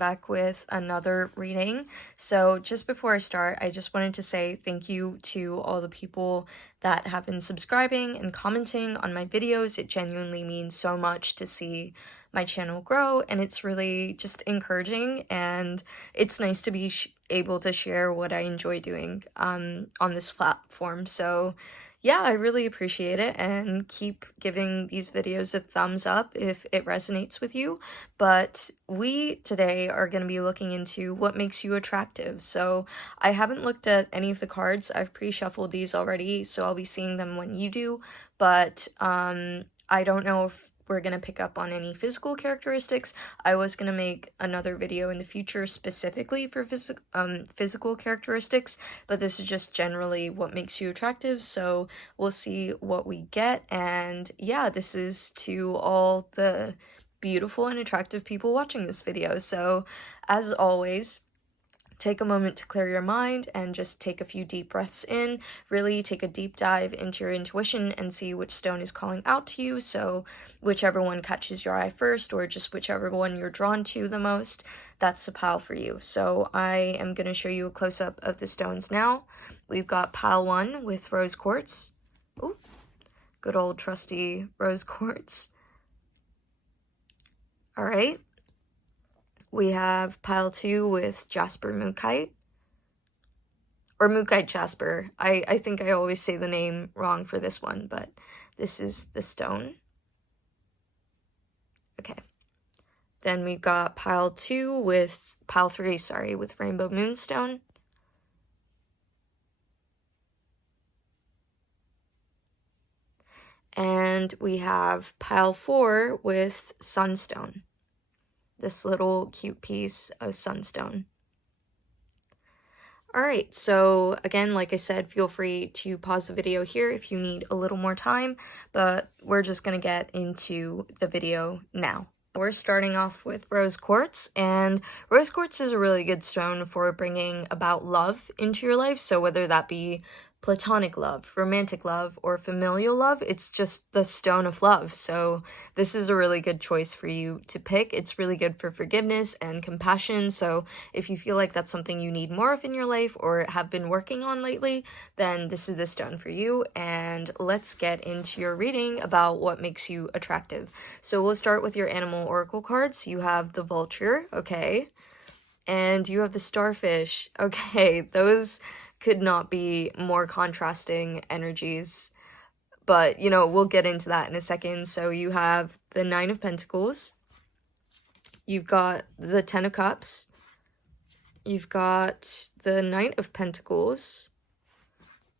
back with another reading. So just before I start, I just wanted to say thank you to all the people that have been subscribing and commenting on my videos. It genuinely means so much to see my channel grow, and it's really just encouraging, and it's nice to be able to share what I enjoy doing on this platform. So yeah, I really appreciate it, and keep giving these videos a thumbs up if it resonates with you. But we today are going to be looking into what makes you attractive. So I haven't looked at any of the cards. I've pre-shuffled these already, so I'll be seeing them when you do. But I don't know if we're going to pick up on any physical characteristics. I was going to make another video in the future specifically for physical characteristics, but this is just generally what makes you attractive, so we'll see what we get. And yeah, this is to all the beautiful and attractive people watching this video. So as always, take a moment to clear your mind and just take a few deep breaths in. Really take a deep dive into your intuition and see which stone is calling out to you. So whichever one catches your eye first, or just whichever one you're drawn to the most, that's the pile for you. So I am going to show you a close-up of the stones now. We've got pile 1 with rose quartz. Ooh, good old trusty rose quartz. All right. We have pile 2 with Jasper Mookaite, or Mookaite Jasper. I think I always say the name wrong for this one, but this is the stone. Okay. Then we've got pile 3, with Rainbow Moonstone. And we have pile 4 with Sunstone. This little cute piece of Sunstone. Alright, so again, like I said, feel free to pause the video here if you need a little more time, but we're just going to get into the video now. We're starting off with rose quartz, and rose quartz is a really good stone for bringing about love into your life. So whether that be platonic love, romantic love, or familial love, it's just the stone of love. So this is a really good choice for you to pick. It's really good for forgiveness and compassion. So if you feel like that's something you need more of in your life or have been working on lately, then this is the stone for you. And let's get into your reading about what makes you attractive. So we'll start with your animal oracle cards. You have the vulture, okay, and you have the starfish, okay. Those could not be more contrasting energies, but you know, we'll get into that in a second. So you have the 9 of Pentacles, you've got the 10 of Cups, you've got the Knight of Pentacles,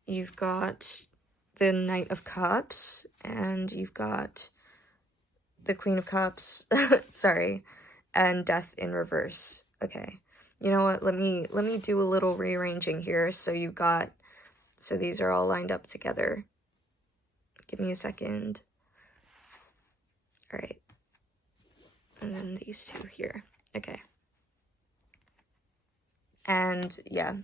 you've got the Knight of Cups, and you've got the Queen of Cups, sorry, and Death in reverse. Okay. You know what, let me do a little rearranging here. So these are all lined up together. Give me a second. All right. And then these two here. Okay. And yeah,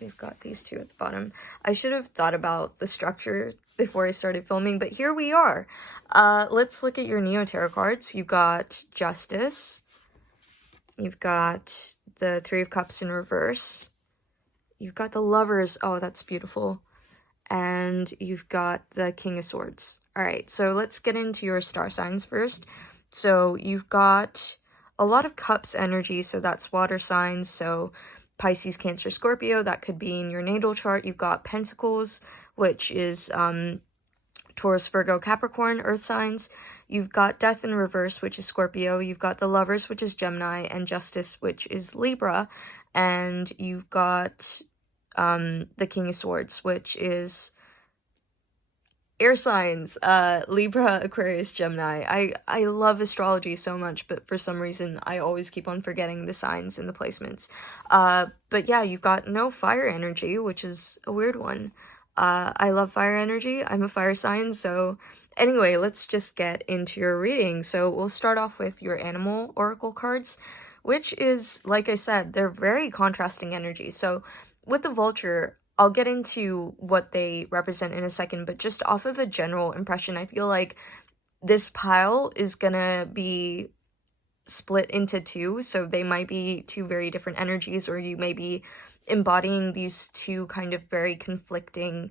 we've got these two at the bottom. I should have thought about the structure before I started filming, but here we are. Let's look at your Neo Tarot cards. You've got Justice. You've got the 3 of Cups in reverse. You've got the Lovers. Oh, that's beautiful. And you've got the King of Swords. All right, so let's get into your star signs first. So you've got a lot of Cups energy, so that's water signs. So Pisces, Cancer, Scorpio, that could be in your natal chart. You've got Pentacles, which is Taurus, Virgo, Capricorn, earth signs. You've got Death in reverse, which is Scorpio. You've got the Lovers, which is Gemini, and Justice, which is Libra. And you've got the King of Swords, which is air signs, Libra, Aquarius, Gemini. I love astrology so much, but for some reason I always keep on forgetting the signs and the placements. But yeah, you've got no fire energy, which is a weird one. I love fire energy. I'm a fire sign, so anyway, let's just get into your reading. So we'll start off with your animal oracle cards, which is, like I said, they're very contrasting energy. So with the vulture, I'll get into what they represent in a second, but just off of a general impression, I feel like this pile is gonna be split into two, so they might be two very different energies, or you may be embodying these two kind of very conflicting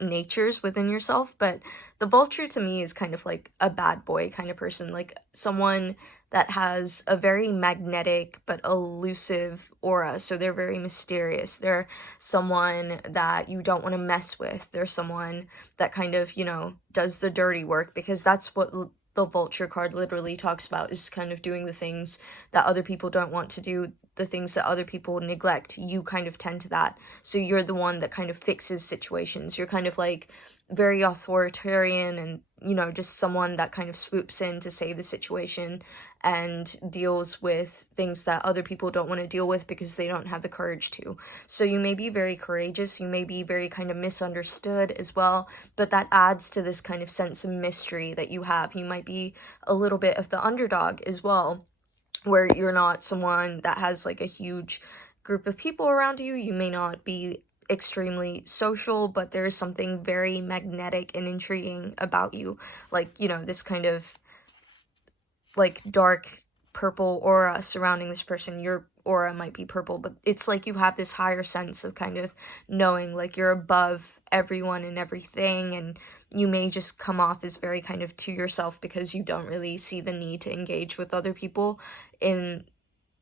natures within yourself. But the vulture to me is kind of like a bad boy kind of person, like someone that has a very magnetic but elusive aura. So they're very mysterious. They're someone that you don't want to mess with. They're someone that kind of, you know, does the dirty work, because that's what the vulture card literally talks about, is kind of doing the things that other people don't want to do, the things that other people neglect. You kind of tend to that. So you're the one that kind of fixes situations. You're kind of like very authoritarian, and, you know, just someone that kind of swoops in to save the situation and deals with things that other people don't want to deal with because they don't have the courage to. So you may be very courageous, you may be very kind of misunderstood as well, but that adds to this kind of sense of mystery that you have. You might be a little bit of the underdog as well, where you're not someone that has like a huge group of people around you. You may not be extremely social, but there's something very magnetic and intriguing about you. Like, you know, this kind of like dark purple aura surrounding this person. Your aura might be purple, but it's like you have this higher sense of kind of knowing like you're above everyone and everything, and you may just come off as very kind of to yourself because you don't really see the need to engage with other people in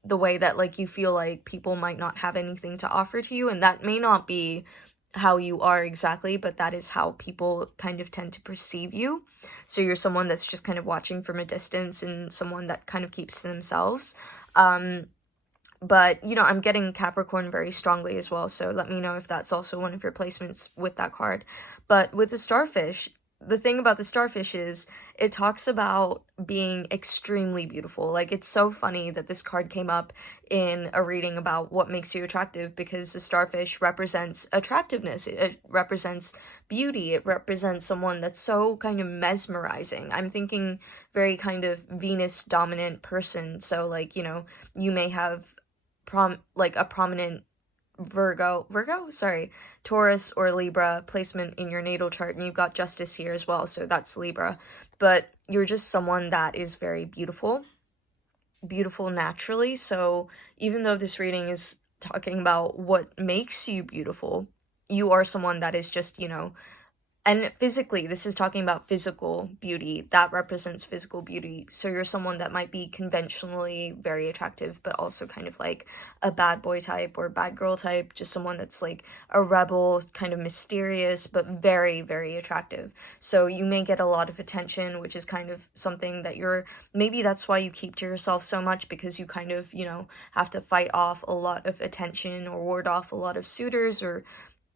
the way that like you feel like people might not have anything to offer to you. And that may not be how you are exactly, but that is how people kind of tend to perceive you. So you're someone that's just kind of watching from a distance, and someone that kind of keeps to themselves. But, you know, I'm getting Capricorn very strongly as well, so let me know if that's also one of your placements with that card. But with the starfish, the thing about the starfish is it talks about being extremely beautiful. Like, it's so funny that this card came up in a reading about what makes you attractive, because the starfish represents attractiveness. It represents beauty. It represents someone that's so kind of mesmerizing. I'm thinking very kind of Venus dominant person. So like, you know, you may have a prominent Taurus or Libra placement in your natal chart, and you've got Justice here as well, so that's Libra. But you're just someone that is very beautiful naturally. So even though this reading is talking about what makes you beautiful, you are someone that is just, you know, and physically, this is talking about physical beauty. That represents physical beauty. So you're someone that might be conventionally very attractive, but also kind of like a bad boy type or bad girl type. Just someone that's like a rebel, kind of mysterious, but very, very attractive. So you may get a lot of attention, which is kind of something that maybe that's why you keep to yourself so much, because you kind of, you know, have to fight off a lot of attention or ward off a lot of suitors or,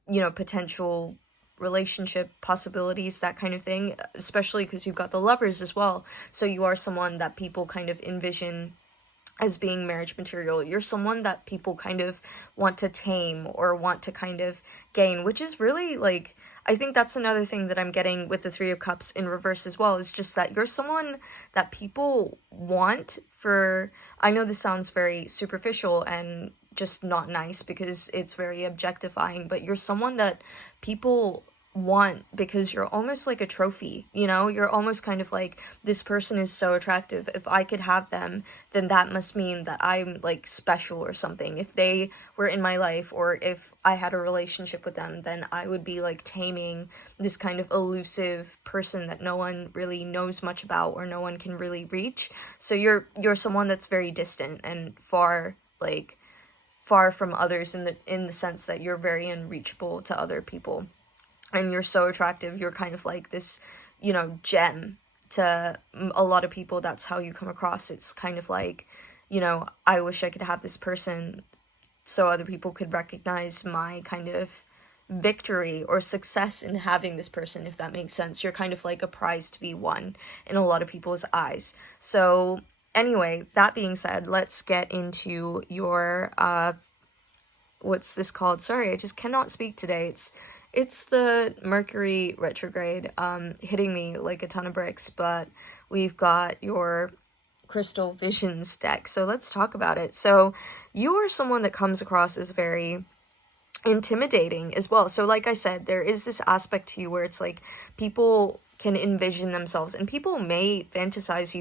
you know, potential relationship possibilities, that kind of thing, especially because you've got the Lovers as well. So you are someone that people kind of envision as being marriage material. You're someone that people kind of want to tame or want to kind of gain, which is really like, I think that's another thing that I'm getting with the Three of Cups in reverse as well, is just that you're someone that people want for, I know this sounds very superficial and just not nice because it's very objectifying, but you're someone that people want because you're almost like a trophy, you know? You're almost kind of like, this person is so attractive. If I could have them, then that must mean that I'm like special or something. If they were in my life, or if I had a relationship with them, then I would be like taming this kind of elusive person that no one really knows much about or no one can really reach. So you're someone that's very distant and far from others in the sense that you're very unreachable to other people. And you're so attractive, you're kind of like this, you know, gem to a lot of people. That's how you come across. It's kind of like, you know, I wish I could have this person so other people could recognize my kind of victory or success in having this person, if that makes sense. You're kind of like a prize to be won in a lot of people's eyes. So anyway, that being said, let's get into your, what's this called? Sorry, I just cannot speak today. It's the Mercury retrograde hitting me like a ton of bricks, but we've got your Crystal Visions deck, so let's talk about it. So you are someone that comes across as very intimidating as well. So like I said, there is this aspect to you where it's like people can envision themselves, and people may fantasize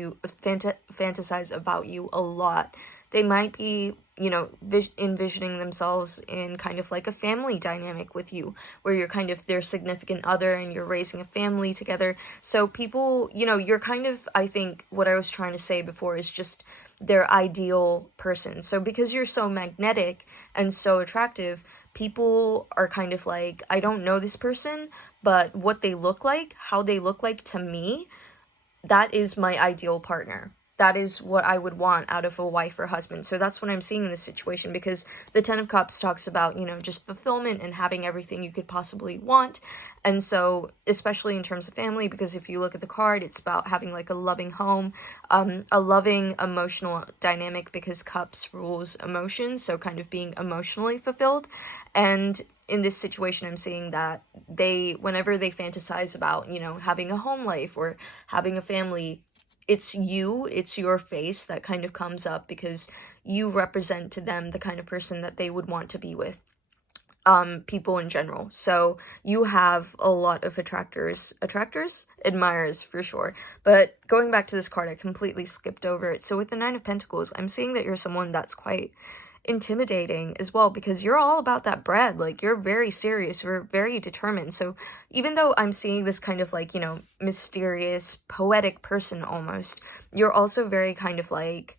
about you a lot. They might be, you know, envisioning themselves in kind of like a family dynamic with you, where you're kind of their significant other and you're raising a family together. So people, you know, you're kind of, I think what I was trying to say before is just their ideal person. So because you're so magnetic and so attractive, people are kind of like, I don't know this person, but what they look like, how they look like to me, that is my ideal partner. That is what I would want out of a wife or husband. So that's what I'm seeing in this situation, because the Ten of Cups talks about, you know, just fulfillment and having everything you could possibly want. And so, especially in terms of family, because if you look at the card, it's about having like a loving home, a loving emotional dynamic, because Cups rules emotions, so kind of being emotionally fulfilled. And in this situation, I'm seeing that whenever they fantasize about, you know, having a home life or having a family, it's your face that kind of comes up, because you represent to them the kind of person that they would want to be with, people in general. So you have a lot of admirers for sure. But going back to this card, I completely skipped over it. So with the Nine of Pentacles, I'm seeing that you're someone that's quite intimidating as well, because you're all about that bread. Like, you're very serious, you're very determined. So even though I'm seeing this kind of like, you know, mysterious, poetic person almost, you're also very kind of like,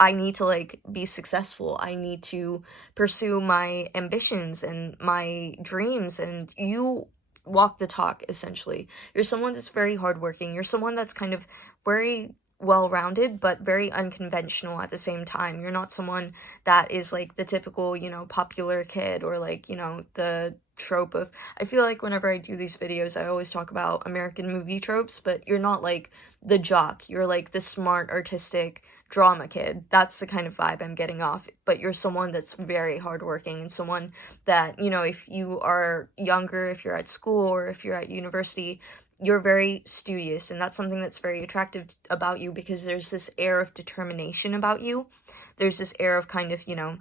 I need to like be successful, I need to pursue my ambitions and my dreams, and you walk the talk essentially. You're someone that's very hardworking, you're someone that's kind of very well-rounded but very unconventional at the same time. You're not someone that is like the typical, you know, popular kid, or like, you know, the trope of, I feel like whenever I do these videos I always talk about American movie tropes, but you're not like the jock, you're like the smart, artistic drama kid. That's the kind of vibe I'm getting off. But you're someone that's very hardworking, and someone that, you know, if you are younger, if you're at school or if you're at university, you're very studious, and that's something that's very attractive about you, because there's this air of determination about you. There's this air of kind of, you know,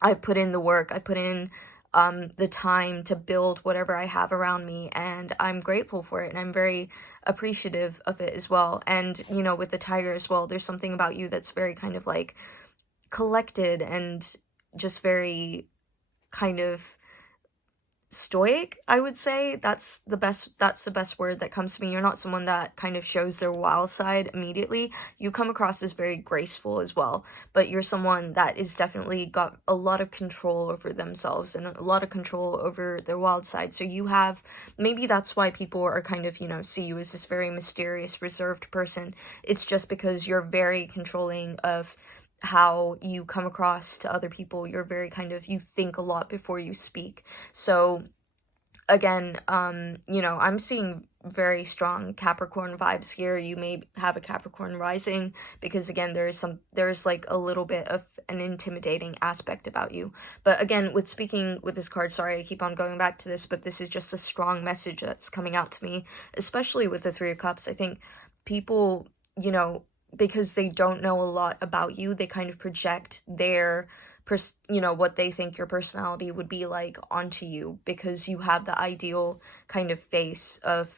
I put in the work, I put in the time to build whatever I have around me, and I'm grateful for it, and I'm very appreciative of it as well. And, you know, with the Tiger as well, there's something about you that's very kind of like collected and just very kind of stoic, I would say. That's the best word that comes to me. You're not someone that kind of shows their wild side immediately. You come across as very graceful as well, but you're someone that is definitely got a lot of control over themselves and a lot of control over their wild side. So you have, maybe that's why people are kind of, you know, see you as this very mysterious, reserved person. It's just because you're very controlling of how you come across to other people. You're very kind of, you think a lot before you speak. So again, you know, I'm seeing very strong Capricorn vibes here. You may have a Capricorn rising, because again, there's like a little bit of an intimidating aspect about you. But again, with speaking with this card, sorry I keep on going back to this, but this is just a strong message that's coming out to me, especially with the Three of Cups. I think people, you know, because they don't know a lot about you, they kind of project their you know, what they think your personality would be like onto you, because you have the ideal kind of face of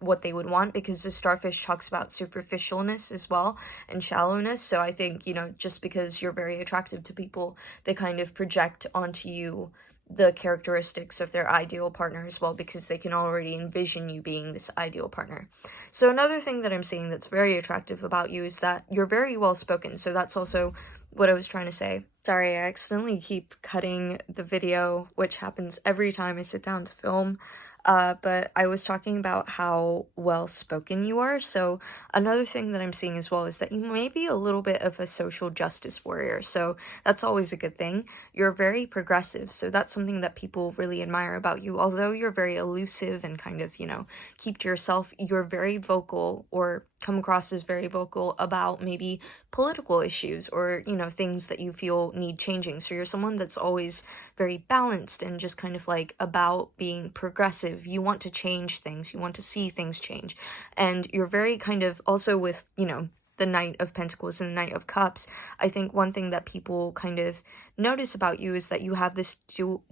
what they would want, because the Starfish talks about superficialness as well and shallowness. So I think, you know, just because you're very attractive to people, they kind of project onto you the characteristics of their ideal partner as well, because they can already envision you being this ideal partner. So another thing that I'm seeing that's very attractive about you is that you're very well spoken. So that's also what I was trying to say. Sorry, I accidentally keep cutting the video, which happens every time I sit down to film. But I was talking about how well spoken you are. So another thing that I'm seeing as well is that you may be a little bit of a social justice warrior. So that's always a good thing. You're very progressive. So that's something that people really admire about you. Although you're very elusive and kind of, you know, keep to yourself, you're very vocal, or come across as very vocal about maybe political issues, or, you know, things that you feel need changing. So you're someone that's always very balanced and just kind of like about being progressive. You want to change things, you want to see things change, and you're very kind of also with, you know, the Knight of Pentacles and the Knight of Cups. I think one thing that people kind of notice about you is that you have this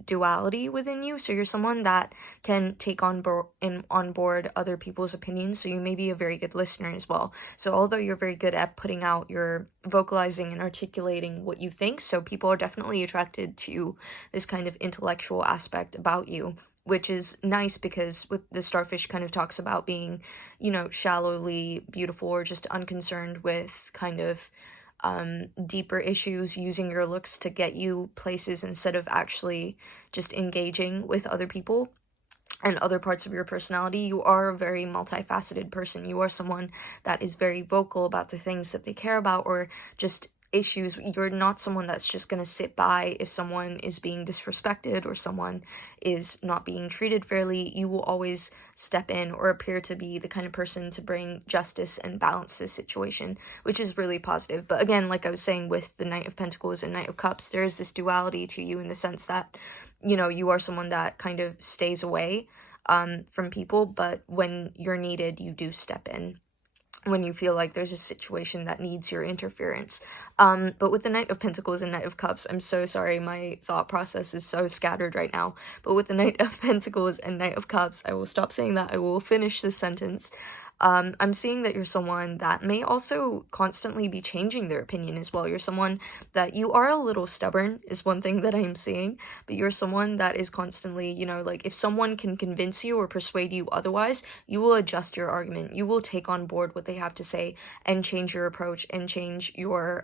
duality within you. So you're someone that can take on board other people's opinions. So you may be a very good listener as well. So although you're very good at putting out your vocalizing and articulating what you think, so people are definitely attracted to this kind of intellectual aspect about you, which is nice because with the starfish kind of talks about being, you know, shallowly beautiful or just unconcerned with kind of deeper issues, using your looks to get you places instead of actually just engaging with other people and other parts of your personality. You are a very multifaceted person. You are someone that is very vocal about the things that they care about or just issues. You're not someone that's just going to sit by if someone is being disrespected or someone is not being treated fairly. You will always step in or appear to be the kind of person to bring justice and balance this situation, which is really positive. But again, like I was saying with the Knight of Pentacles and Knight of Cups, there is this duality to you in the sense that, you know, you are someone that kind of stays away from people, but when you're needed, you do step in when you feel like there's a situation that needs your interference. But with the Knight of Pentacles and Knight of Cups, I'm so sorry, my thought process is so scattered right now. But with the Knight of Pentacles and Knight of Cups, I will stop saying that, I will finish this sentence. I'm seeing that you're someone that may also constantly be changing their opinion as well. You're someone that you are a little stubborn is one thing that I'm seeing, but you're someone that is constantly, you know, like if someone can convince you or persuade you otherwise, you will adjust your argument. You will take on board what they have to say and change your approach and change your,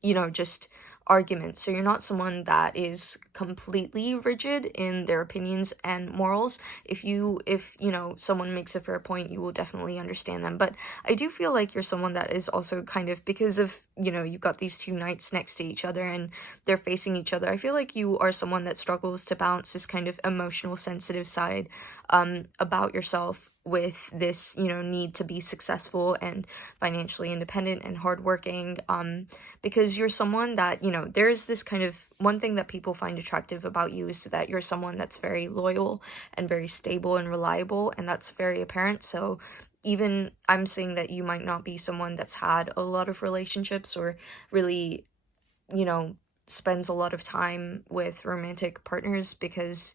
you know, just arguments. So you're not someone that is completely rigid in their opinions and morals. If you know, someone makes a fair point, you will definitely understand them. But I do feel like you're someone that is also kind of, because of, you know, you've got these two knights next to each other and they're facing each other, I feel like you are someone that struggles to balance this kind of emotional, sensitive side about yourself with this, you know, need to be successful and financially independent and hardworking, because you're someone that, you know, there's this kind of, one thing that people find attractive about you is that you're someone that's very loyal and very stable and reliable, and that's very apparent. So even I'm saying that you might not be someone that's had a lot of relationships or really, you know, spends a lot of time with romantic partners, because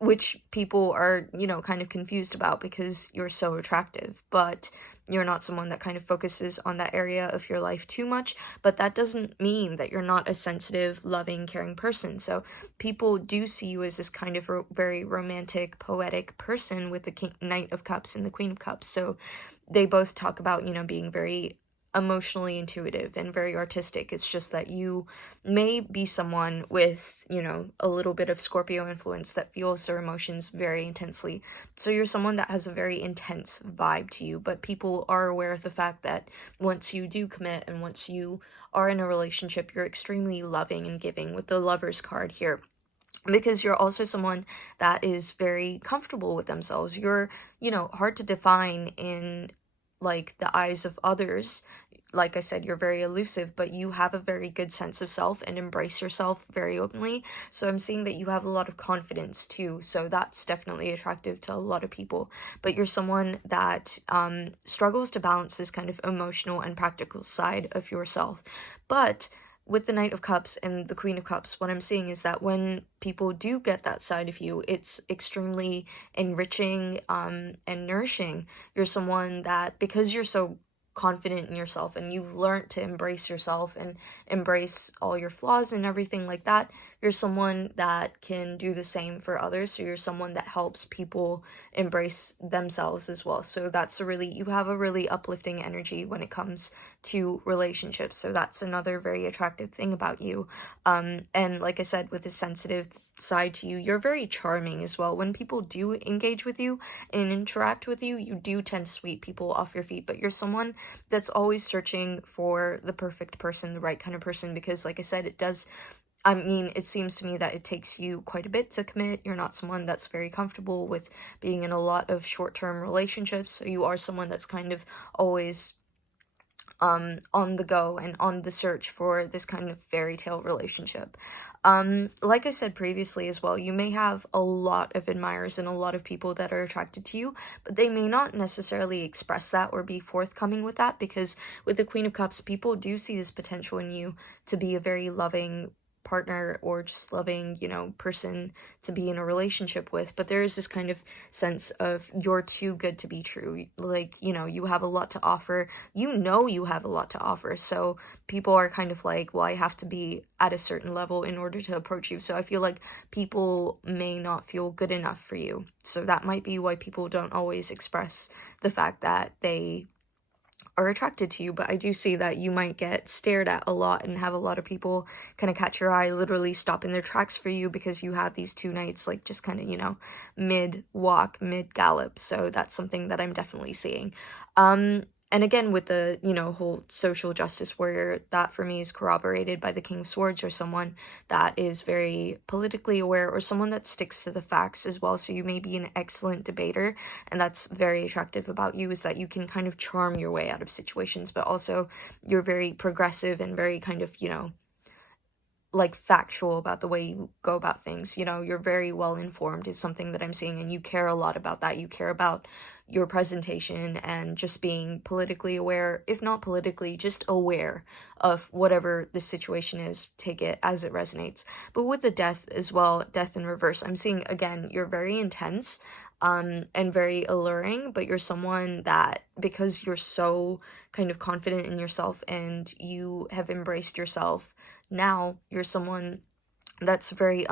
which people are, you know, kind of confused about because you're so attractive, but you're not someone that kind of focuses on that area of your life too much. But that doesn't mean that you're not a sensitive, loving, caring person. So people do see you as this kind of very romantic, poetic person with the Knight of Cups and the Queen of Cups. So they both talk about, you know, being very emotionally intuitive and very artistic. It's just that you may be someone with, you know, a little bit of Scorpio influence that feels their emotions very intensely. So you're someone that has a very intense vibe to you, but people are aware of the fact that once you do commit and once you are in a relationship, you're extremely loving and giving with the Lover's card here. Because you're also someone that is very comfortable with themselves. You're, you know, hard to define in like the eyes of others. Like I said, you're very elusive, but you have a very good sense of self and embrace yourself very openly. So I'm seeing that you have a lot of confidence too. So that's definitely attractive to a lot of people. But you're someone that struggles to balance this kind of emotional and practical side of yourself. But with the Knight of Cups and the Queen of Cups, what I'm seeing is that when people do get that side of you, it's extremely enriching and nourishing. You're someone that, because you're so confident in yourself and you've learned to embrace yourself and embrace all your flaws and everything like that, you're someone that can do the same for others. So you're someone that helps people embrace themselves as well. So that's you have a really uplifting energy when it comes to relationships. So that's another very attractive thing about you. And like I said, with the sensitive side to you, you're very charming as well. When people do engage with you and interact with you, you do tend to sweep people off your feet, but you're someone that's always searching for the perfect person, the right kind of person, because like I said, it seems to me that it takes you quite a bit to commit. You're not someone that's very comfortable with being in a lot of short-term relationships, so you are someone that's kind of always on the go and on the search for this kind of fairy tale relationship. Like I said previously as well, you may have a lot of admirers and a lot of people that are attracted to you, but they may not necessarily express that or be forthcoming with that, because with the Queen of Cups, people do see this potential in you to be a very loving partner or just loving, you know, person to be in a relationship with. But there is this kind of sense of you're too good to be true. Like, you know, you have a lot to offer. You know you have a lot to offer. So people are kind of like, well, I have to be at a certain level in order to approach you. So I feel like people may not feel good enough for you. So that might be why people don't always express the fact that they are attracted to you. But I do see that you might get stared at a lot and have a lot of people kind of catch your eye, literally stop in their tracks for you, because you have these two knights like just kind of, you know, mid walk, mid gallop. So that's something that I'm definitely seeing. And again, with the, you know, whole social justice warrior, that for me is corroborated by the King of Swords, or someone that is very politically aware, or someone that sticks to the facts as well. So you may be an excellent debater, and that's very attractive about you, is that you can kind of charm your way out of situations, but also you're very progressive and very kind of, you know, like factual about the way you go about things. You know, you're very well informed is something that I'm seeing, and you care a lot about that. You care about your presentation and just being politically aware, if not politically, just aware of whatever the situation is. Take it as it resonates. But with the death as well, death in reverse, I'm seeing again, you're very intense and very alluring, but you're someone that, because you're so kind of confident in yourself and you have embraced yourself, now you're someone that's very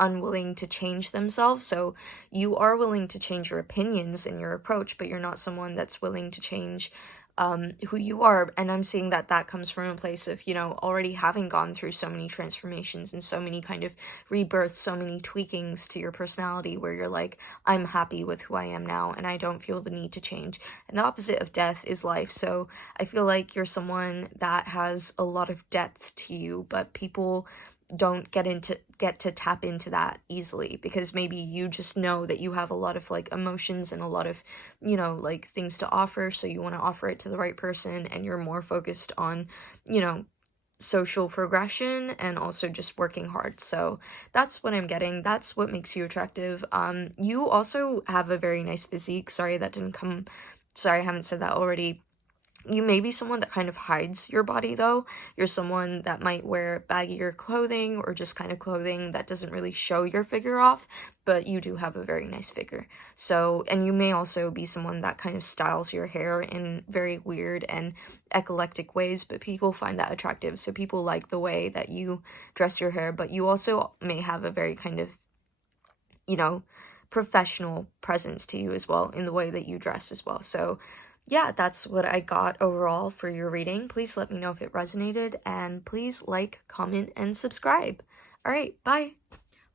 unwilling to change themselves. So you are willing to change your opinions and your approach, but you're not someone that's willing to change who you are. And I'm seeing that that comes from a place of, you know, already having gone through so many transformations and so many kind of rebirths, so many tweakings to your personality, where you're like, I'm happy with who I am now and I don't feel the need to change. And the opposite of death is life. So I feel like you're someone that has a lot of depth to you, but people don't get to tap into that easily, because maybe you just know that you have a lot of like emotions and a lot of, you know, like things to offer, so you want to offer it to the right person, and you're more focused on, you know, social progression and also just working hard. So that's what I'm getting. That's what makes you attractive. You also have a very nice physique. Sorry I haven't said that already. You may be someone that kind of hides your body, though. You're someone that might wear baggier clothing, or just kind of clothing that doesn't really show your figure off, but you do have a very nice figure. So, and you may also be someone that kind of styles your hair in very weird and eclectic ways, but people find that attractive. So people like the way that you dress your hair, but you also may have a very kind of, you know, professional presence to you as well in the way that you dress as well. So yeah, that's what I got overall for your reading. Please let me know if it resonated, and please like, comment, and subscribe. All right, bye.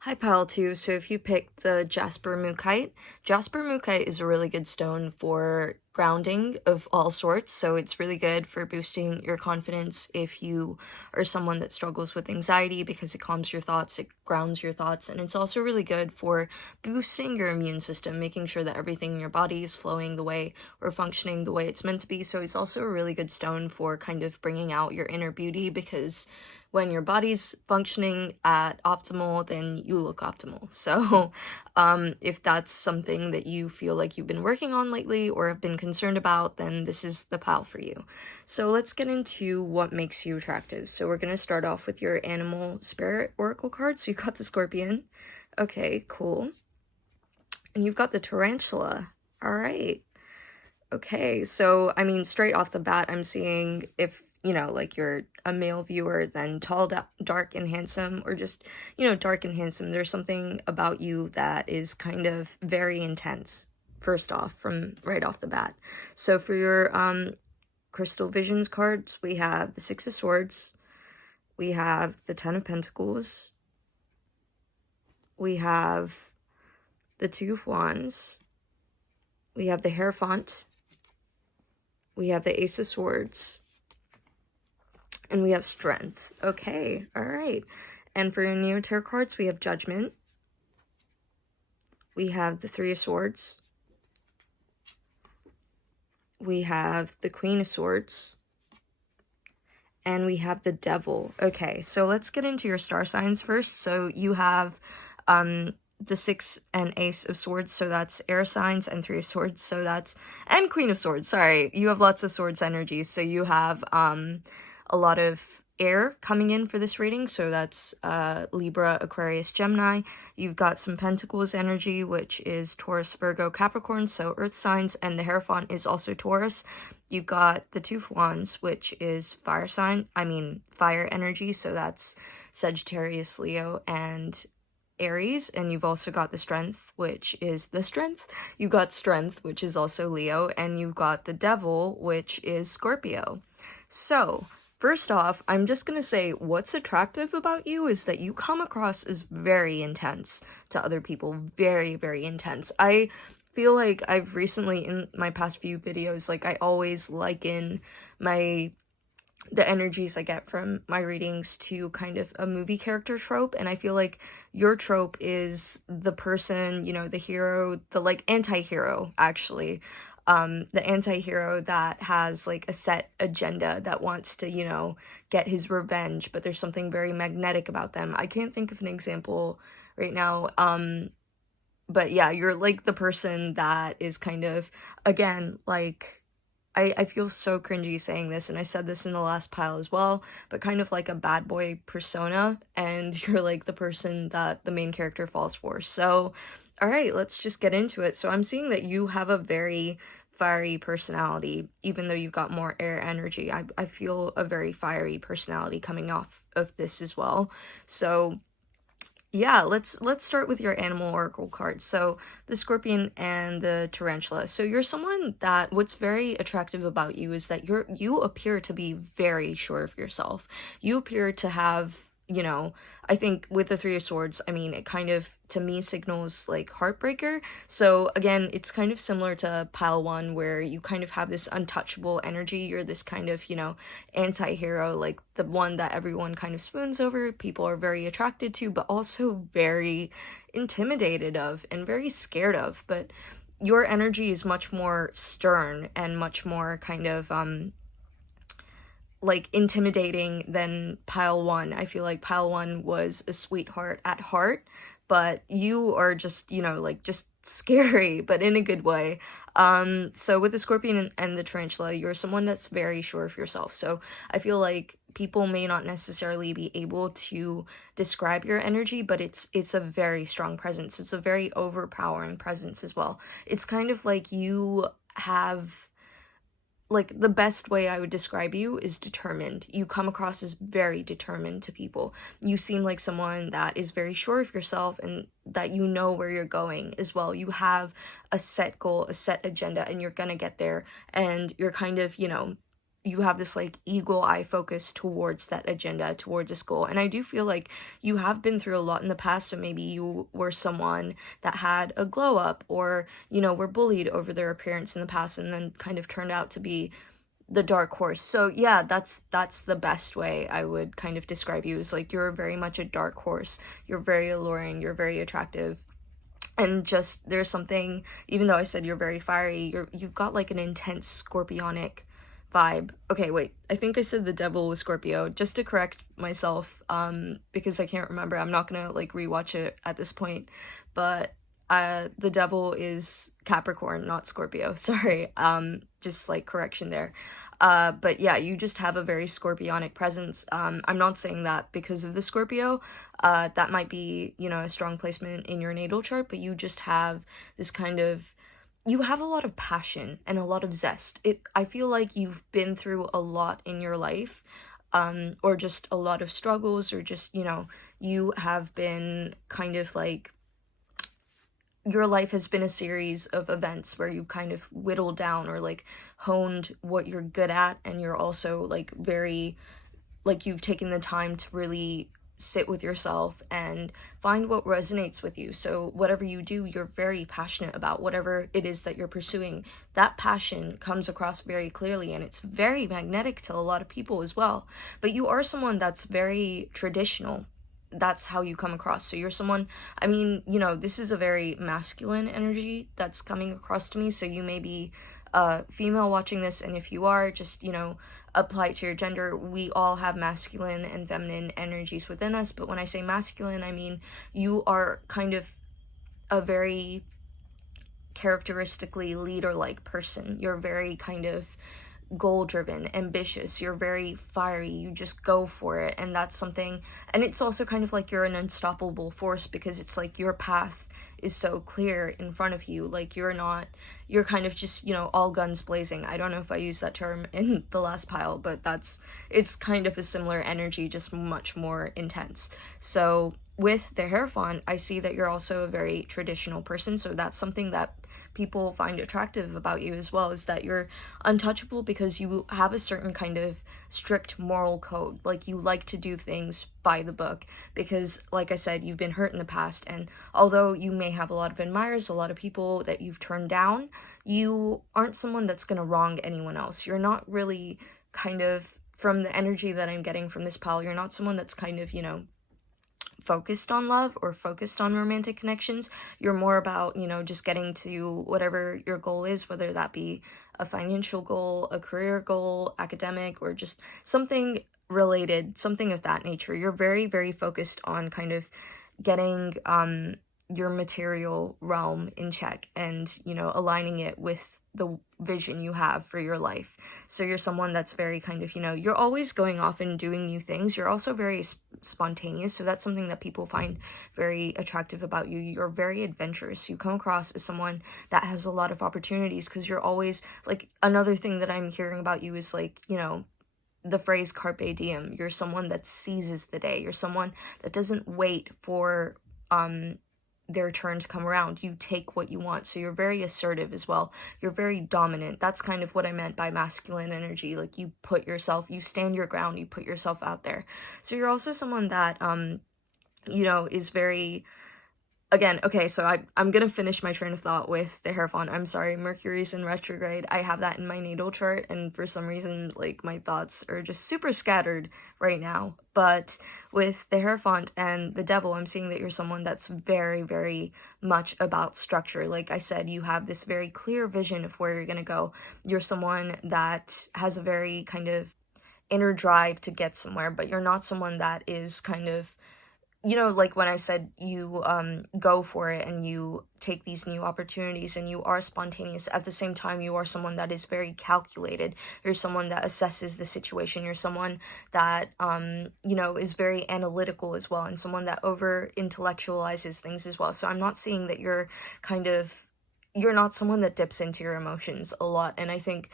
Hi, pile 2. So if you picked the Jasper Mookaite is a really good stone for grounding of all sorts. So it's really good for boosting your confidence if you are someone that struggles with anxiety, because it calms your thoughts, it grounds your thoughts, and it's also really good for boosting your immune system, making sure that everything in your body is flowing the way or functioning the way it's meant to be. So it's also a really good stone for kind of bringing out your inner beauty, because when your body's functioning at optimal, then you look optimal. So if that's something that you feel like you've been working on lately or have been concerned about, then this is the pile for you. So let's get into what makes you attractive. So we're going to start off with your animal spirit oracle card. So you got the scorpion. Okay, cool. And you've got the tarantula. All right. Okay, so I mean, straight off the bat, I'm seeing, if you know, like you're a male viewer, then tall, dark, and handsome, or just, you know, dark and handsome. There's something about you that is kind of very intense, first off, from right off the bat. So for your Crystal Visions cards, we have the Six of Swords, we have the Ten of Pentacles, we have the Two of Wands, we have the Hierophant, we have the Ace of Swords, and we have Strength. Okay, all right. And for your Neo Tarot cards, we have Judgment. We have the Three of Swords. We have the Queen of Swords. and we have the Devil. Okay, so let's get into your star signs first. So you have the 6 and Ace of Swords, so that's air signs, and 3 of Swords, so that's, and Queen of Swords, sorry. You have lots of Swords energy, so you have a lot of air coming in for this reading, so that's Libra, Aquarius, Gemini. You've got some Pentacles energy, which is Taurus, Virgo, Capricorn, so earth signs, and the Hierophant is also Taurus. You've got the Two of Wands, which is fire energy, so that's Sagittarius, Leo, and Aries. And you've also got the Strength, which is the Strength. You've got Strength, which is also Leo, and you've got the Devil, which is Scorpio. So first off, I'm just gonna say what's attractive about you is that you come across as very intense to other people. Very, very intense. I feel like I've recently, in my past few videos, like I always liken the energies I get from my readings to kind of a movie character trope, and I feel like your trope is the person, you know, the hero, the like anti-hero, actually. The anti-hero that has like a set agenda that wants to, you know, get his revenge, but there's something very magnetic about them. I can't think of an example right now, but yeah, you're like the person that is kind of, again, like, I feel so cringy saying this, and I said this in the last pile as well, but kind of like a bad boy persona, and you're like the person that the main character falls for. So, alright, let's just get into it. So I'm seeing that you have a very fiery personality, even though you've got more air energy. I feel a very fiery personality coming off of this as well. So yeah, let's start with your animal oracle cards. So the Scorpion and the Tarantula. So you're someone that, what's very attractive about you is that you appear to be very sure of yourself. You appear to have, you know, I think with the Three of Swords, I mean, it kind of, to me, signals like heartbreaker. So again, it's kind of similar to pile 1, where you kind of have this untouchable energy. You're this kind of, you know, anti-hero, like the one that everyone kind of swoons over, people are very attracted to, but also very intimidated of and very scared of. But your energy is much more stern and much more kind of like intimidating than pile 1. I feel like pile 1 was a sweetheart at heart, but you are just, you know, like just scary, but in a good way. So with the Scorpion and the Tarantula, you're someone that's very sure of yourself. So I feel like people may not necessarily be able to describe your energy, but it's a very strong presence. It's a very overpowering presence as well. It's kind of like you have, like, the best way I would describe you is determined. You come across as very determined to people. You seem like someone that is very sure of yourself and that you know where you're going as well. You have a set goal, a set agenda, and you're gonna get there. And you're kind of, you know, you have this like eagle eye focus towards that agenda, towards this goal. And I do feel like you have been through a lot in the past, so maybe you were someone that had a glow up, or, you know, were bullied over their appearance in the past and then kind of turned out to be the dark horse. So yeah, that's the best way I would kind of describe you, is like you're very much a dark horse. You're very alluring, you're very attractive. And just, there's something, even though I said you're very fiery, you've got like an intense scorpionic vibe. Okay, wait, I think I said the Devil was Scorpio, just to correct myself, because I can't remember. I'm not gonna like rewatch it at this point, but the Devil is Capricorn, not Scorpio. Sorry, just like correction there. But yeah, you just have a very scorpionic presence. I'm not saying that because of the Scorpio. That might be, you know, a strong placement in your natal chart, but you just have this kind of, you have a lot of passion and a lot of zest. I feel like you've been through a lot in your life, or just a lot of struggles, or just, you know, you have been kind of like, your life has been a series of events where you've kind of whittled down or like honed what you're good at, and you're also like very, like, you've taken the time to really sit with yourself and find what resonates with you. So whatever you do, you're very passionate about. Whatever it is that you're pursuing, that passion comes across very clearly, and it's very magnetic to a lot of people as well. But you are someone that's very traditional. That's how you come across. So you're someone, I mean, you know, this is a very masculine energy that's coming across to me, so you may be female watching this, and if you are, just, you know, apply to your gender. We all have masculine and feminine energies within us, but when I say masculine, I mean you are kind of a very characteristically leader-like person. You're very kind of goal-driven, ambitious, you're very fiery, you just go for it, and that's something, and it's also kind of like you're an unstoppable force, because it's like your path is so clear in front of you. Like you're kind of just, you know, all guns blazing. I don't know if I used that term in the last pile, but it's kind of a similar energy, just much more intense. So with the Hierophant, I see that you're also a very traditional person, so that's something that people find attractive about you as well, is that you're untouchable because you have a certain kind of strict moral code. Like, you like to do things by the book because, like I said, you've been hurt in the past, and although you may have a lot of admirers, a lot of people that you've turned down, you aren't someone that's gonna wrong anyone else. You're not really kind of, from the energy that I'm getting from this pile, you're not someone that's kind of, you know, focused on love or focused on romantic connections. You're more about, you know, just getting to whatever your goal is, whether that be a financial goal, a career goal, academic, or just something related, something of that nature. You're very, very focused on kind of getting your material realm in check and, you know, aligning it with the vision you have for your life. So you're someone that's very kind of, you know, you're always going off and doing new things. You're also very spontaneous, so that's something that people find very attractive about you. You're very adventurous. You come across as someone that has a lot of opportunities because you're always, like, another thing that I'm hearing about you is, like, you know, the phrase carpe diem. You're someone that seizes the day. You're someone that doesn't wait for their turn to come around. You take what you want. So you're very assertive as well. You're very dominant. That's kind of what I meant by masculine energy. Like, you stand your ground, you put yourself out there. So you're also someone that, you know, is very, again, okay, so I'm gonna finish my train of thought with the Hierophant. I'm sorry, Mercury's in retrograde. I have that in my natal chart, and for some reason, like, my thoughts are just super scattered right now. But with the Hierophant and the Devil, I'm seeing that you're someone that's very, very much about structure. Like I said, you have this very clear vision of where you're gonna go. You're someone that has a very kind of inner drive to get somewhere, but you're not someone that is kind of, you know, like when I said you go for it and you take these new opportunities and you are spontaneous, at the same time you are someone that is very calculated. You're someone that assesses the situation. You're someone that, you know, is very analytical as well, and someone that over intellectualizes things as well. So I'm not seeing that you're not someone that dips into your emotions a lot, and I think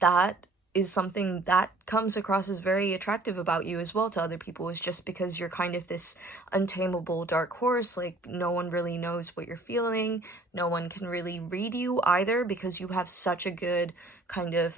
that is something that comes across as very attractive about you as well to other people, is just because you're kind of this untamable dark horse. Like, no one really knows what you're feeling, no one can really read you either, because you have such a good kind of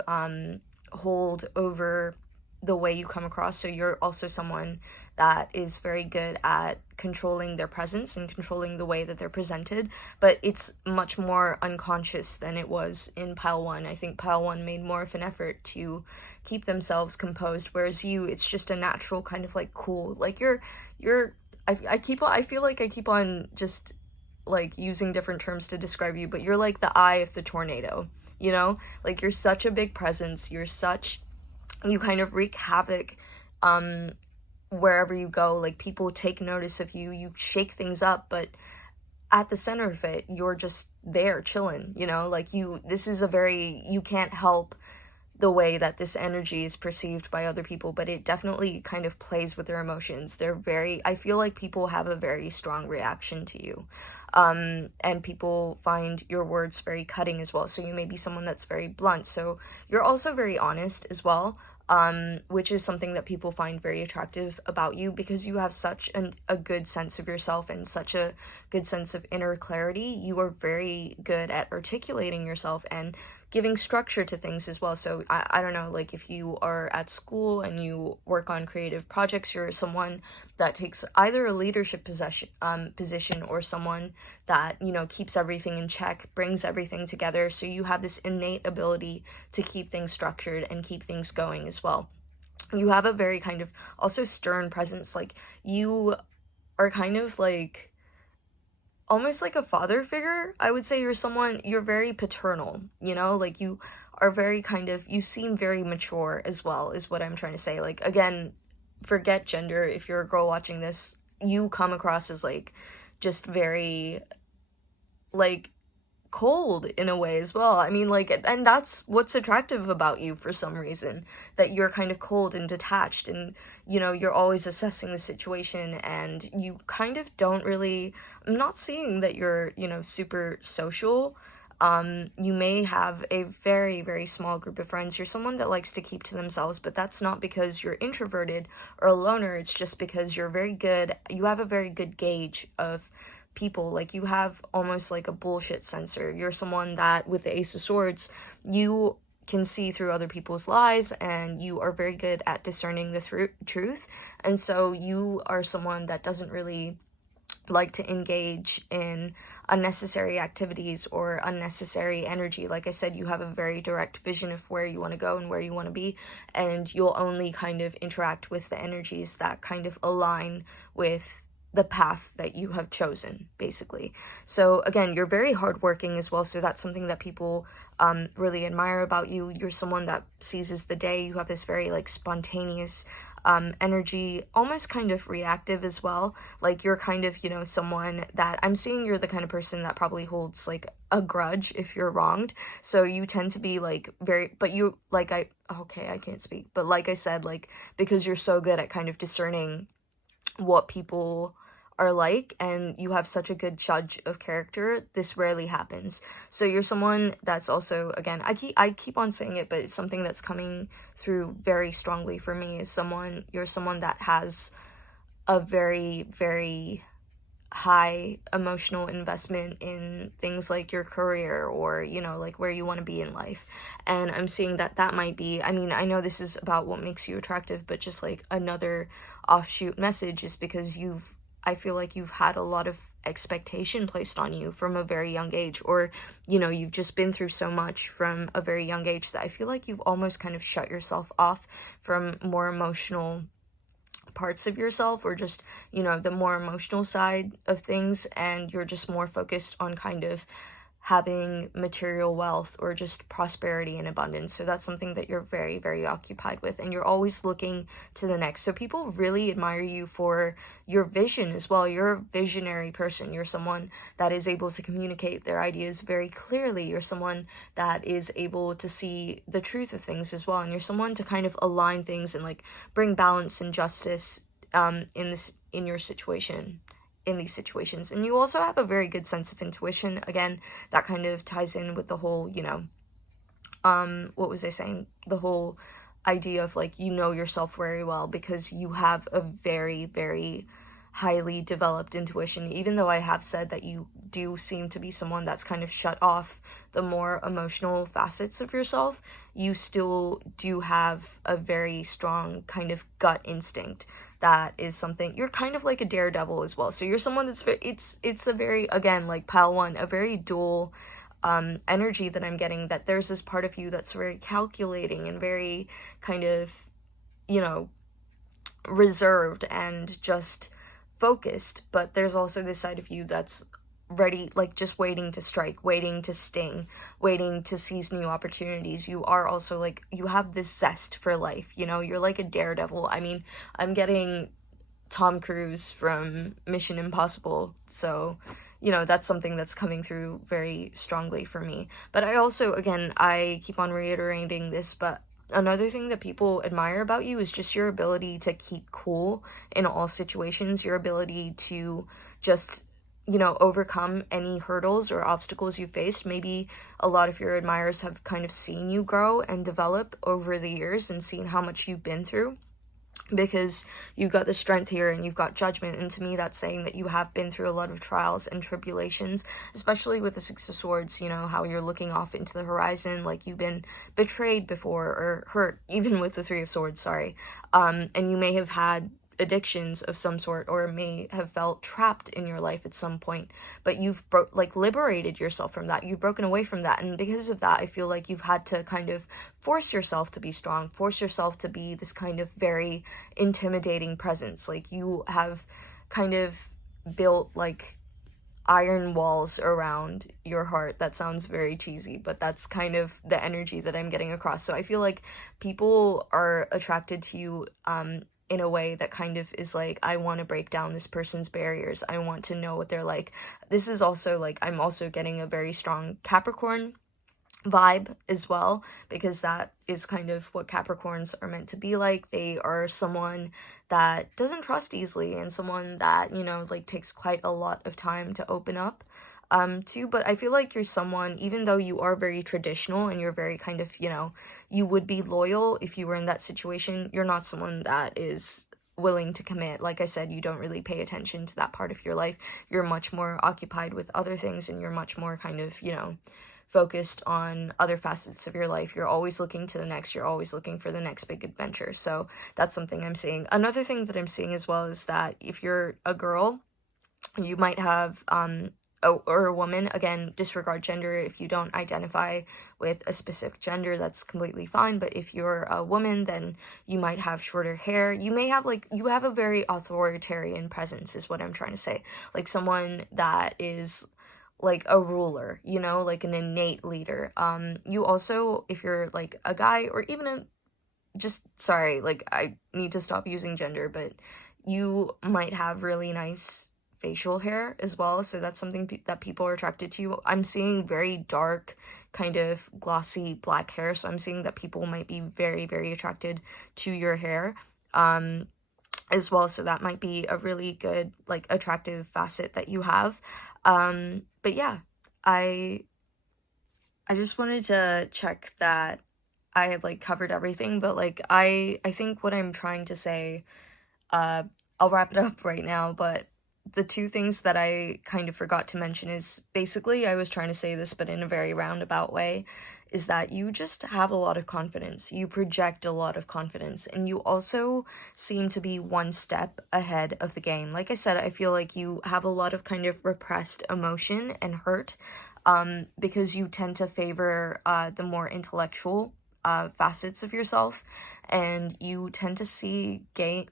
hold over the way you come across. So you're also someone that is very good at controlling their presence and controlling the way that they're presented, but it's much more unconscious than it was in pile 1. I think pile 1 made more of an effort to keep themselves composed, whereas you, it's just a natural kind of, like, cool, like, I feel like I keep on just, like, using different terms to describe you, but you're like the eye of the tornado, you know? Like, you're such a big presence, you kind of wreak havoc wherever you go. Like, people take notice of you, you shake things up, but at the center of it, you're just there chilling, you know? Like, you can't help the way that this energy is perceived by other people, but it definitely kind of plays with their emotions. I feel like people have a very strong reaction to you. And people find your words very cutting as well. So you may be someone that's very blunt. So you're also very honest as well, which is something that people find very attractive about you, because you have such a good sense of yourself and such a good sense of inner clarity. You are very good at articulating yourself and giving structure to things as well. So I don't know, like, if you are at school and you work on creative projects, you're someone that takes either a leadership position or someone that, you know, keeps everything in check, brings everything together. So you have this innate ability to keep things structured and keep things going as well. You have a very kind of also stern presence. Like, you are kind of like almost like a father figure. I would say you're very paternal, you know? Like, you are very kind of, you seem very mature as well, is what I'm trying to say. Like, again, forget gender. If you're a girl watching this, you come across as, like, just very, like, cold in a way as well. I mean, like, and that's what's attractive about you for some reason, that you're kind of cold and detached, and, you know, you're always assessing the situation, and you kind of don't really, I'm not seeing that you're, you know, super social. You may have a very, very small group of friends. You're someone that likes to keep to themselves, but that's not because you're introverted or a loner. It's just because you're very good, you have a very good gauge of people. Like, you have almost like a bullshit sensor. You're someone that, with the Ace of Swords, you can see through other people's lies, and you are very good at discerning the truth. And so you are someone that doesn't really like to engage in unnecessary activities or unnecessary energy. Like I said, you have a very direct vision of where you want to go and where you want to be, and you'll only kind of interact with the energies that kind of align with the path that you have chosen, basically. So again, you're very hardworking as well, so that's something that people really admire about you. You're someone that seizes the day. You have this very, like, spontaneous energy, almost kind of reactive as well. Like, you're kind of, you know, someone that, I'm seeing you're the kind of person that probably holds, like, a grudge if you're wronged. So you tend to be, like, very, but you, like, I can't speak, but like I said, like, because you're so good at kind of discerning what people are like, and you have such a good judge of character, this rarely happens. So you're someone that's also, again, I keep on saying it, but it's something that's coming through very strongly for me, is you're someone that has a very, very high emotional investment in things like your career, or, you know, like, where you want to be in life. And I'm seeing that might be, I mean, I know this is about what makes you attractive, but just, like, another offshoot message is because I feel like you've had a lot of expectation placed on you from a very young age, or, you know, you've just been through so much from a very young age that I feel like you've almost kind of shut yourself off from more emotional parts of yourself, or just, you know, the more emotional side of things, and you're just more focused on kind of having material wealth or just prosperity and abundance. So that's something that you're very, very occupied with, and you're always looking to the next. So people really admire you for your vision as well. You're a visionary person. You're someone that is able to communicate their ideas very clearly. You're someone that is able to see the truth of things as well, and you're someone to kind of align things and, like, bring balance and justice in your situation, in these situations. And you also have a very good sense of intuition. Again, that kind of ties in with the whole, you know, what was I saying? The whole idea of, like, you know yourself very well, because you have a very, very highly developed intuition. Even though I have said that you do seem to be someone that's kind of shut off the more emotional facets of yourself, you still do have a very strong kind of gut instinct. That is something, you're kind of like a daredevil as well. So you're someone that's it's a very, again, like pile one, a very dual energy that I'm getting, that there's this part of you that's very calculating and very kind of, you know, reserved and just focused, but there's also this side of you that's ready, like, just waiting to strike, waiting to sting, waiting to seize new opportunities. You are also, like, you have this zest for life, you know, you're like a daredevil. I mean, I'm getting Tom Cruise from Mission Impossible, so, you know, that's something that's coming through very strongly for me. But I also, again, I keep on reiterating this, but another thing that people admire about you is just your ability to keep cool in all situations, your ability to just, you know, overcome any hurdles or obstacles you faced. Maybe a lot of your admirers have kind of seen you grow and develop over the years and seen how much you've been through, because you've got the strength here and you've got judgment. And to me, that's saying that you have been through a lot of trials and tribulations, especially with the Six of Swords, you know, how you're looking off into the horizon, like you've been betrayed before or hurt, even with the Three of Swords, sorry. And you may have had addictions of some sort, or may have felt trapped in your life at some point, but you've liberated yourself from that. You've broken away from that, and because of that, I feel like you've had to kind of force yourself to be strong, force yourself to be this kind of very intimidating presence. Like, you have kind of built, like, iron walls around your heart. That sounds very cheesy, but that's kind of the energy that I'm getting across. So I feel like people are attracted to you in a way that kind of is like, I want to break down this person's barriers. I want to know what they're like. This is also like, I'm also getting a very strong Capricorn vibe as well, because that is kind of what Capricorns are meant to be like. They are someone that doesn't trust easily, and someone that, you know, like takes quite a lot of time to open up to. But I feel like you're someone, even though you are very traditional and you're very kind of, you know, you would be loyal if you were in that situation, you're not someone that is willing to commit. Like I said, you don't really pay attention to that part of your life. You're much more occupied with other things, and you're much more kind of, you know, focused on other facets of your life. You're always looking to the next. You're always looking for the next big adventure. So that's something I'm seeing. Another thing that I'm seeing as well is that if you're a girl, you might have or a woman, again, disregard gender. If you don't identify with a specific gender, that's completely fine. But if you're a woman, then you might have shorter hair. You may have, like, you have a very authoritarian presence, is what I'm trying to say. Like someone that is like a ruler, you know, like an innate leader. You also, if you're like a guy, or even a, just, sorry, like I need to stop using gender, but you might have really nice facial hair as well, so that's something that people are attracted to. I'm seeing very dark, kind of glossy black hair, so I'm seeing that people might be very, very attracted to your hair as well, so that might be a really good, like, attractive facet that you have. But yeah, I just wanted to check that I had, like, covered everything, but, like, I think what I'm trying to say, I'll wrap it up right now, but the two things that I kind of forgot to mention is, basically, I was trying to say this, but in a very roundabout way, is that you just have a lot of confidence. You project a lot of confidence, and you also seem to be one step ahead of the game. Like I said, I feel like you have a lot of kind of repressed emotion and hurt, because you tend to favor the more intellectual facets of yourself, and you tend to see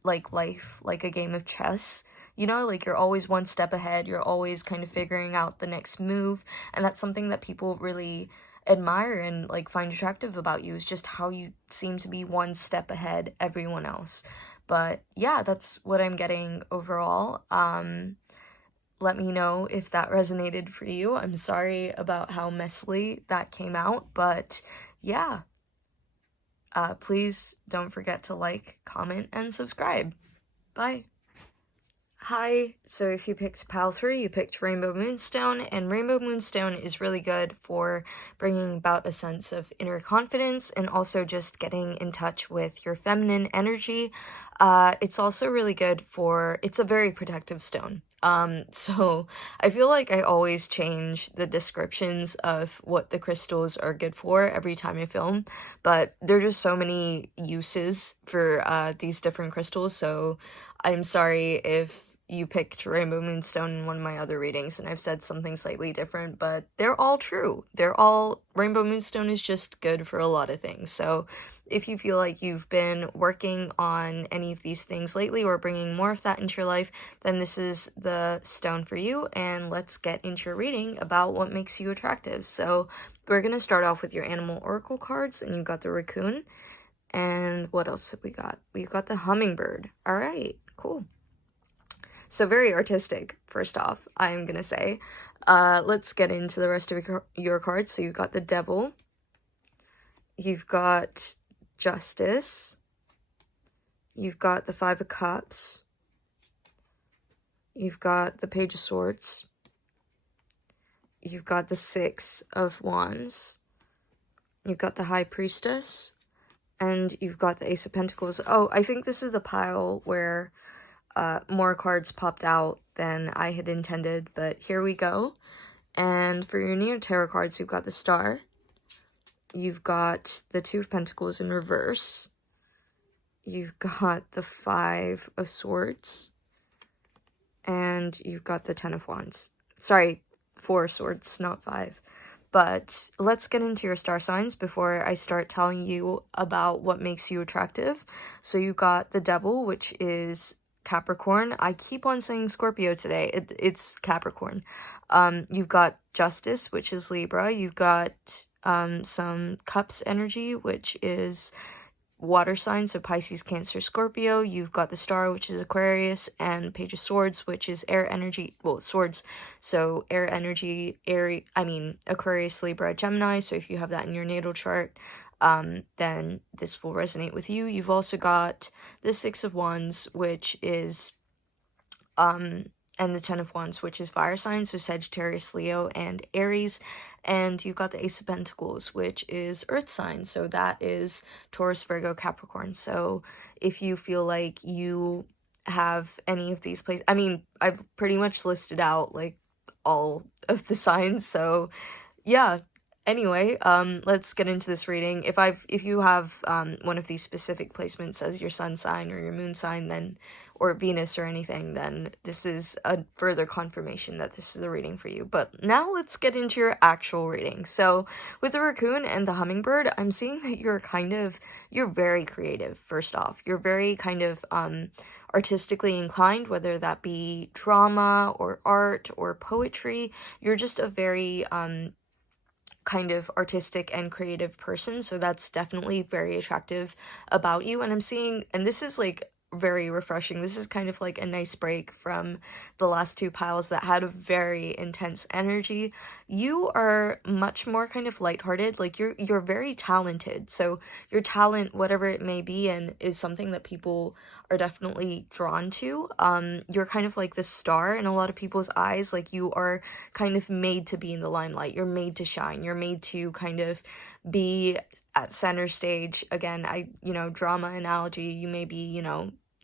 life like a game of chess. You know, like, you're always one step ahead, you're always kind of figuring out the next move, and that's something that people really admire and, like, find attractive about you, is just how you seem to be one step ahead everyone else. But yeah, that's what I'm getting overall. Let me know if that resonated for you. I'm sorry about how messily that came out, but yeah. Please don't forget to like, comment, and subscribe. Bye. Hi, so if you picked Pal 3, you picked Rainbow Moonstone, and Rainbow Moonstone is really good for bringing about a sense of inner confidence and also just getting in touch with your feminine energy. It's also really good for, it's a very protective stone. So I feel like I always change the descriptions of what the crystals are good for every time I film, but there are just so many uses for these different crystals, so I'm sorry if you picked Rainbow Moonstone in one of my other readings and I've said something slightly different, but they're all true. Rainbow Moonstone is just good for a lot of things. So if you feel like you've been working on any of these things lately or bringing more of that into your life, then this is the stone for you, and let's get into your reading about what makes you attractive. So we're going to start off with your animal oracle cards, and you've got the raccoon, and what else have we got? We've got the hummingbird. All right, cool. So very artistic, first off, I'm gonna say. Let's get into the rest of your cards. So you've got the Devil, you've got Justice, you've got the Five of Cups, you've got the Page of Swords, you've got the Six of Wands, you've got the High Priestess, and you've got the Ace of Pentacles. Oh, I think this is the pile where more cards popped out than I had intended, but here we go. And for your Neo Tarot cards, you've got the Star, you've got the Two of Pentacles in reverse, you've got the Five of Swords, and you've got the Ten of Wands. Sorry, 4 swords, not 5. But let's get into your star signs before I start telling you about what makes you attractive. So you got the Devil, which is Capricorn. I keep on saying Scorpio today. It's Capricorn. You've got Justice, which is Libra. You've got some Cups energy, which is water signs, so Pisces, Cancer, Scorpio. You've got the Star, which is Aquarius, and Page of Swords, which is air energy. Well, swords, so air energy, Aquarius, Libra, Gemini. So if you have that in your natal chart, then this will resonate with you. You've also got the Six of Wands, which is and the Ten of Wands, which is fire signs, so Sagittarius, Leo, and Aries. And you've got the Ace of Pentacles, which is earth signs, so that is Taurus, Virgo, Capricorn. So if you feel like you have any of these places, I mean, I've pretty much listed out like all of the signs, so yeah. Anyway, let's get into this reading. If you have one of these specific placements as your sun sign or your moon sign, then, or Venus or anything, then this is a further confirmation that this is a reading for you. But now let's get into your actual reading. So with the raccoon and the hummingbird, I'm seeing that you're very creative. First off, you're very kind of artistically inclined, whether that be drama or art or poetry. You're just a very kind of artistic and creative person, so that's definitely very attractive about you. And I'm seeing, and this is like very refreshing, this is kind of like a nice break from the last two piles that had a very intense energy. You are much more kind of lighthearted, like you're very talented, so your talent, whatever it may be, and is something that people are definitely drawn to. You're kind of like the star in a lot of people's eyes, like you are kind of made to be in the limelight, you're made to shine, you're made to kind of be at center stage. Again, drama analogy, you may be,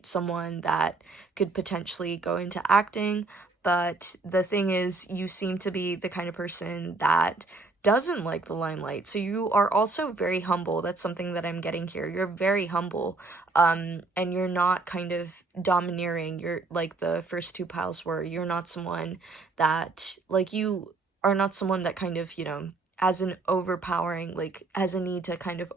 someone that could potentially go into acting, but the thing is, you seem to be the kind of person that doesn't like the limelight. So you are also very humble. That's something that I'm getting here. You're very humble, and you're not kind of domineering. You're like the first two piles were. You're not someone that, like, you are not someone that kind of, has an overpowering, like, has a need to kind of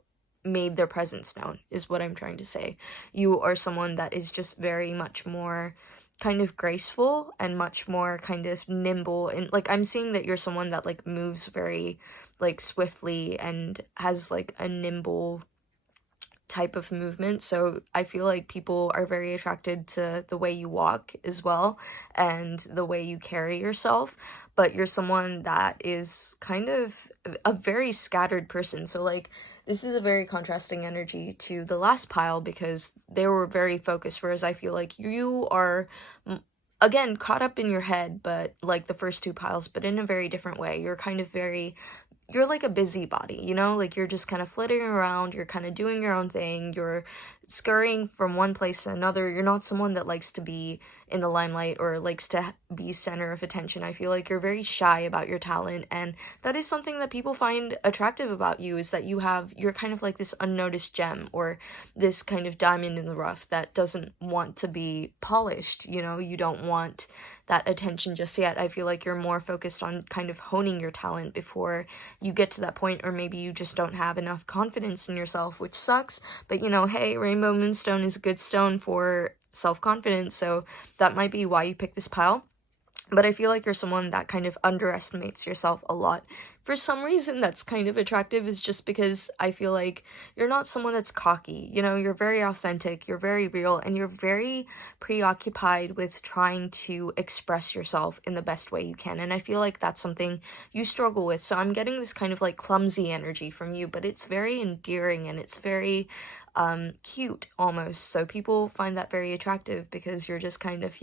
made their presence known, is what I'm trying to say. You are someone that is just very much more kind of graceful and much more kind of nimble, and like I'm seeing that you're someone that like moves very like swiftly and has like a nimble type of movement. So I feel like people are very attracted to the way you walk as well and the way you carry yourself. But you're someone that is kind of a very scattered person. So like this is a very contrasting energy to the last pile because they were very focused, whereas I feel like you are, again, caught up in your head, but like the first two piles, but in a very different way. You're kind of you're like a busybody, like you're just kind of flitting around, you're kind of doing your own thing, you're scurrying from one place to another. You're not someone that likes to be in the limelight or likes to be center of attention. I feel like you're very shy about your talent, and that is something that people find attractive about you, is that you're kind of like this unnoticed gem or this kind of diamond in the rough that doesn't want to be polished. You don't want that attention just yet. I feel like you're more focused on kind of honing your talent before you get to that point, or maybe you just don't have enough confidence in yourself, which sucks. But hey, Rainbow Moonstone is a good stone for self-confidence, so that might be why you pick this pile. But I feel like you're someone that kind of underestimates yourself a lot. For some reason that's kind of attractive, is just because I feel like you're not someone that's cocky. You're very authentic, you're very real, and you're very preoccupied with trying to express yourself in the best way you can. And I feel like that's something you struggle with. So I'm getting this kind of like clumsy energy from you, but it's very endearing and it's very cute almost. So people find that very attractive because you're just kind of,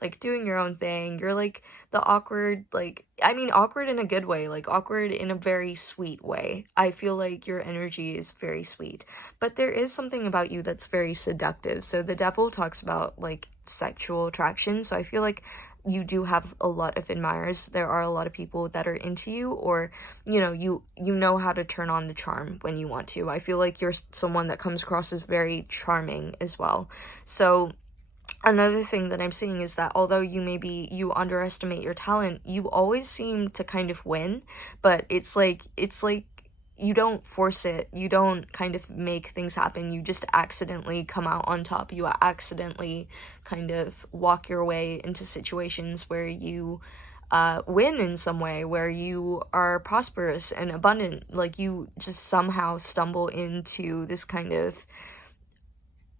like doing your own thing. You're like the awkward, awkward in a good way, like awkward in a very sweet way. I feel like your energy is very sweet, but there is something about you that's very seductive. So the devil talks about like sexual attraction. So I feel like you do have a lot of admirers. There are a lot of people that are into you, or you know how to turn on the charm when you want to. I feel like you're someone that comes across as very charming as well. So another thing that I'm seeing is that although you underestimate your talent, you always seem to kind of win, but it's like you don't force it, you don't kind of make things happen, you just accidentally come out on top. You accidentally kind of walk your way into situations where you win in some way, where you are prosperous and abundant. Like, you just somehow stumble into this kind of,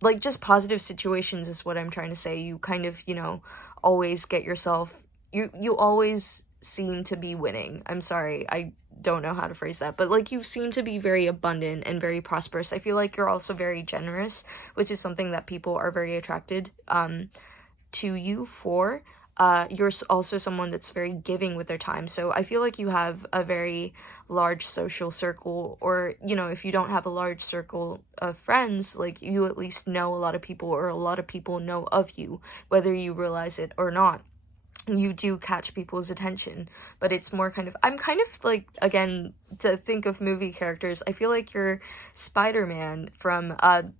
like, just positive situations is what I'm trying to say. You kind of, you know, always get yourself, you always seem to be winning. I'm sorry, I don't know how to phrase that, but like, you seem to be very abundant and very prosperous. I feel like you're also very generous, which is something that people are very attracted to you for. You're also someone that's very giving with their time, so I feel like you have a very large social circle, or, you know, if you don't have a large circle of friends, like, you at least know a lot of people, or a lot of people know of you, whether you realize it or not. You do catch people's attention, but it's more kind of, I'm kind of like, again, to think of movie characters, I feel like you're Spider-Man from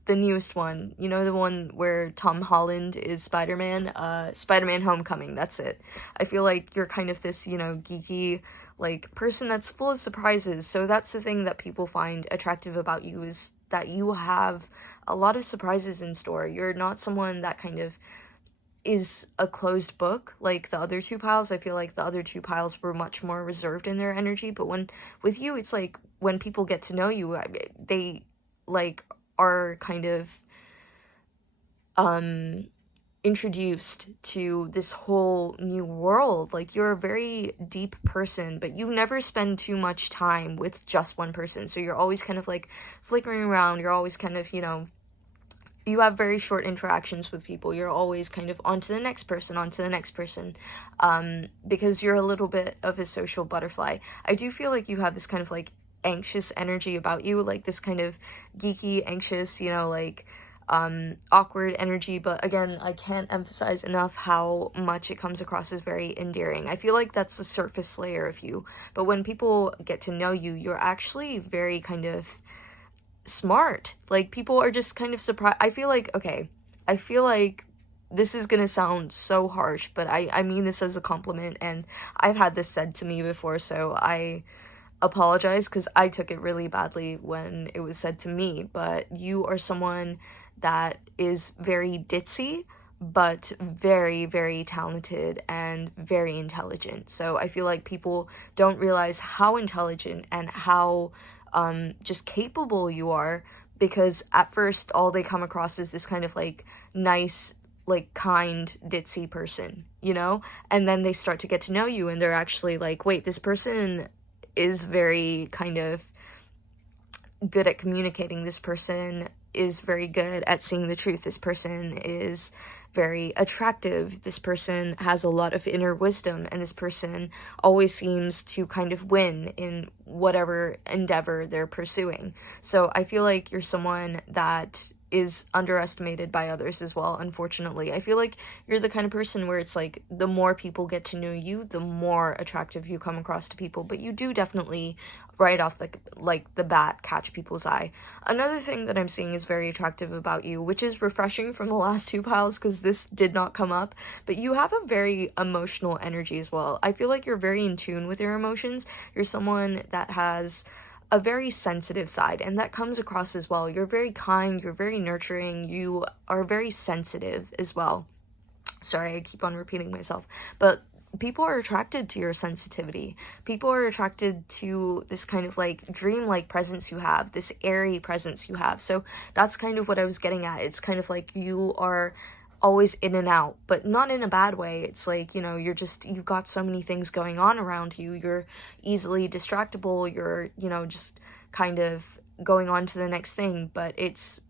the newest one, you know, the one where Tom Holland is Spider-Man, Spider-Man Homecoming, that's it. I feel like you're kind of this, you know, geeky, like, person that's full of surprises. So that's the thing that people find attractive about you, is that you have a lot of surprises in store. You're not someone that kind of is a closed book like the other two piles. I feel like the other two piles were much more reserved in their energy, but with you, it's like, when people get to know you, they, like, are kind of introduced to this whole new world. Like, you're a very deep person, but you never spend too much time with just one person, so you're always kind of like flickering around. You're always kind of, you know, you have very short interactions with people. You're always kind of on to the next person, because you're a little bit of a social butterfly. I do feel like you have this kind of, like, anxious energy about you, like this kind of geeky, anxious, you know, like, awkward energy, but again, I can't emphasize enough how much it comes across as very endearing. I feel like that's the surface layer of you, but when people get to know you, you're actually very kind of smart. Like, people are just kind of surprised. I feel like this is gonna sound so harsh, but I mean this as a compliment, and I've had this said to me before, so I apologize, because I took it really badly when it was said to me. But you are someone that is very ditzy, but very, very talented and very intelligent. So I feel like people don't realize how intelligent and how just capable you are, because at first all they come across is this kind of, like, nice, like, kind, ditzy person, you know? And then they start to get to know you, and they're actually like, wait, this person is very kind of good at communicating. This person is very good at seeing the truth. This person is very attractive. This person has a lot of inner wisdom, and this person always seems to kind of win in whatever endeavor they're pursuing. So I feel like you're someone that is underestimated by others as well, unfortunately. I feel like you're the kind of person where it's like, the more people get to know you, the more attractive you come across to people, but you do definitely right off the bat catch people's eye. Another thing that I'm seeing is very attractive about you, which is refreshing from the last two piles, because this did not come up, but you have a very emotional energy as well. I feel like you're very in tune with your emotions. You're someone that has a very sensitive side, and that comes across as well. You're very kind, you're very nurturing, you are very sensitive as well. Sorry, I keep on repeating myself, but people are attracted to your sensitivity. People are attracted to this kind of, like, dreamlike presence you have, this airy presence you have. So that's kind of what I was getting at. It's kind of like you are always in and out, but not in a bad way. It's like, you know, you've got so many things going on around you. You're easily distractible. You're, you know, just kind of going on to the next thing, but it's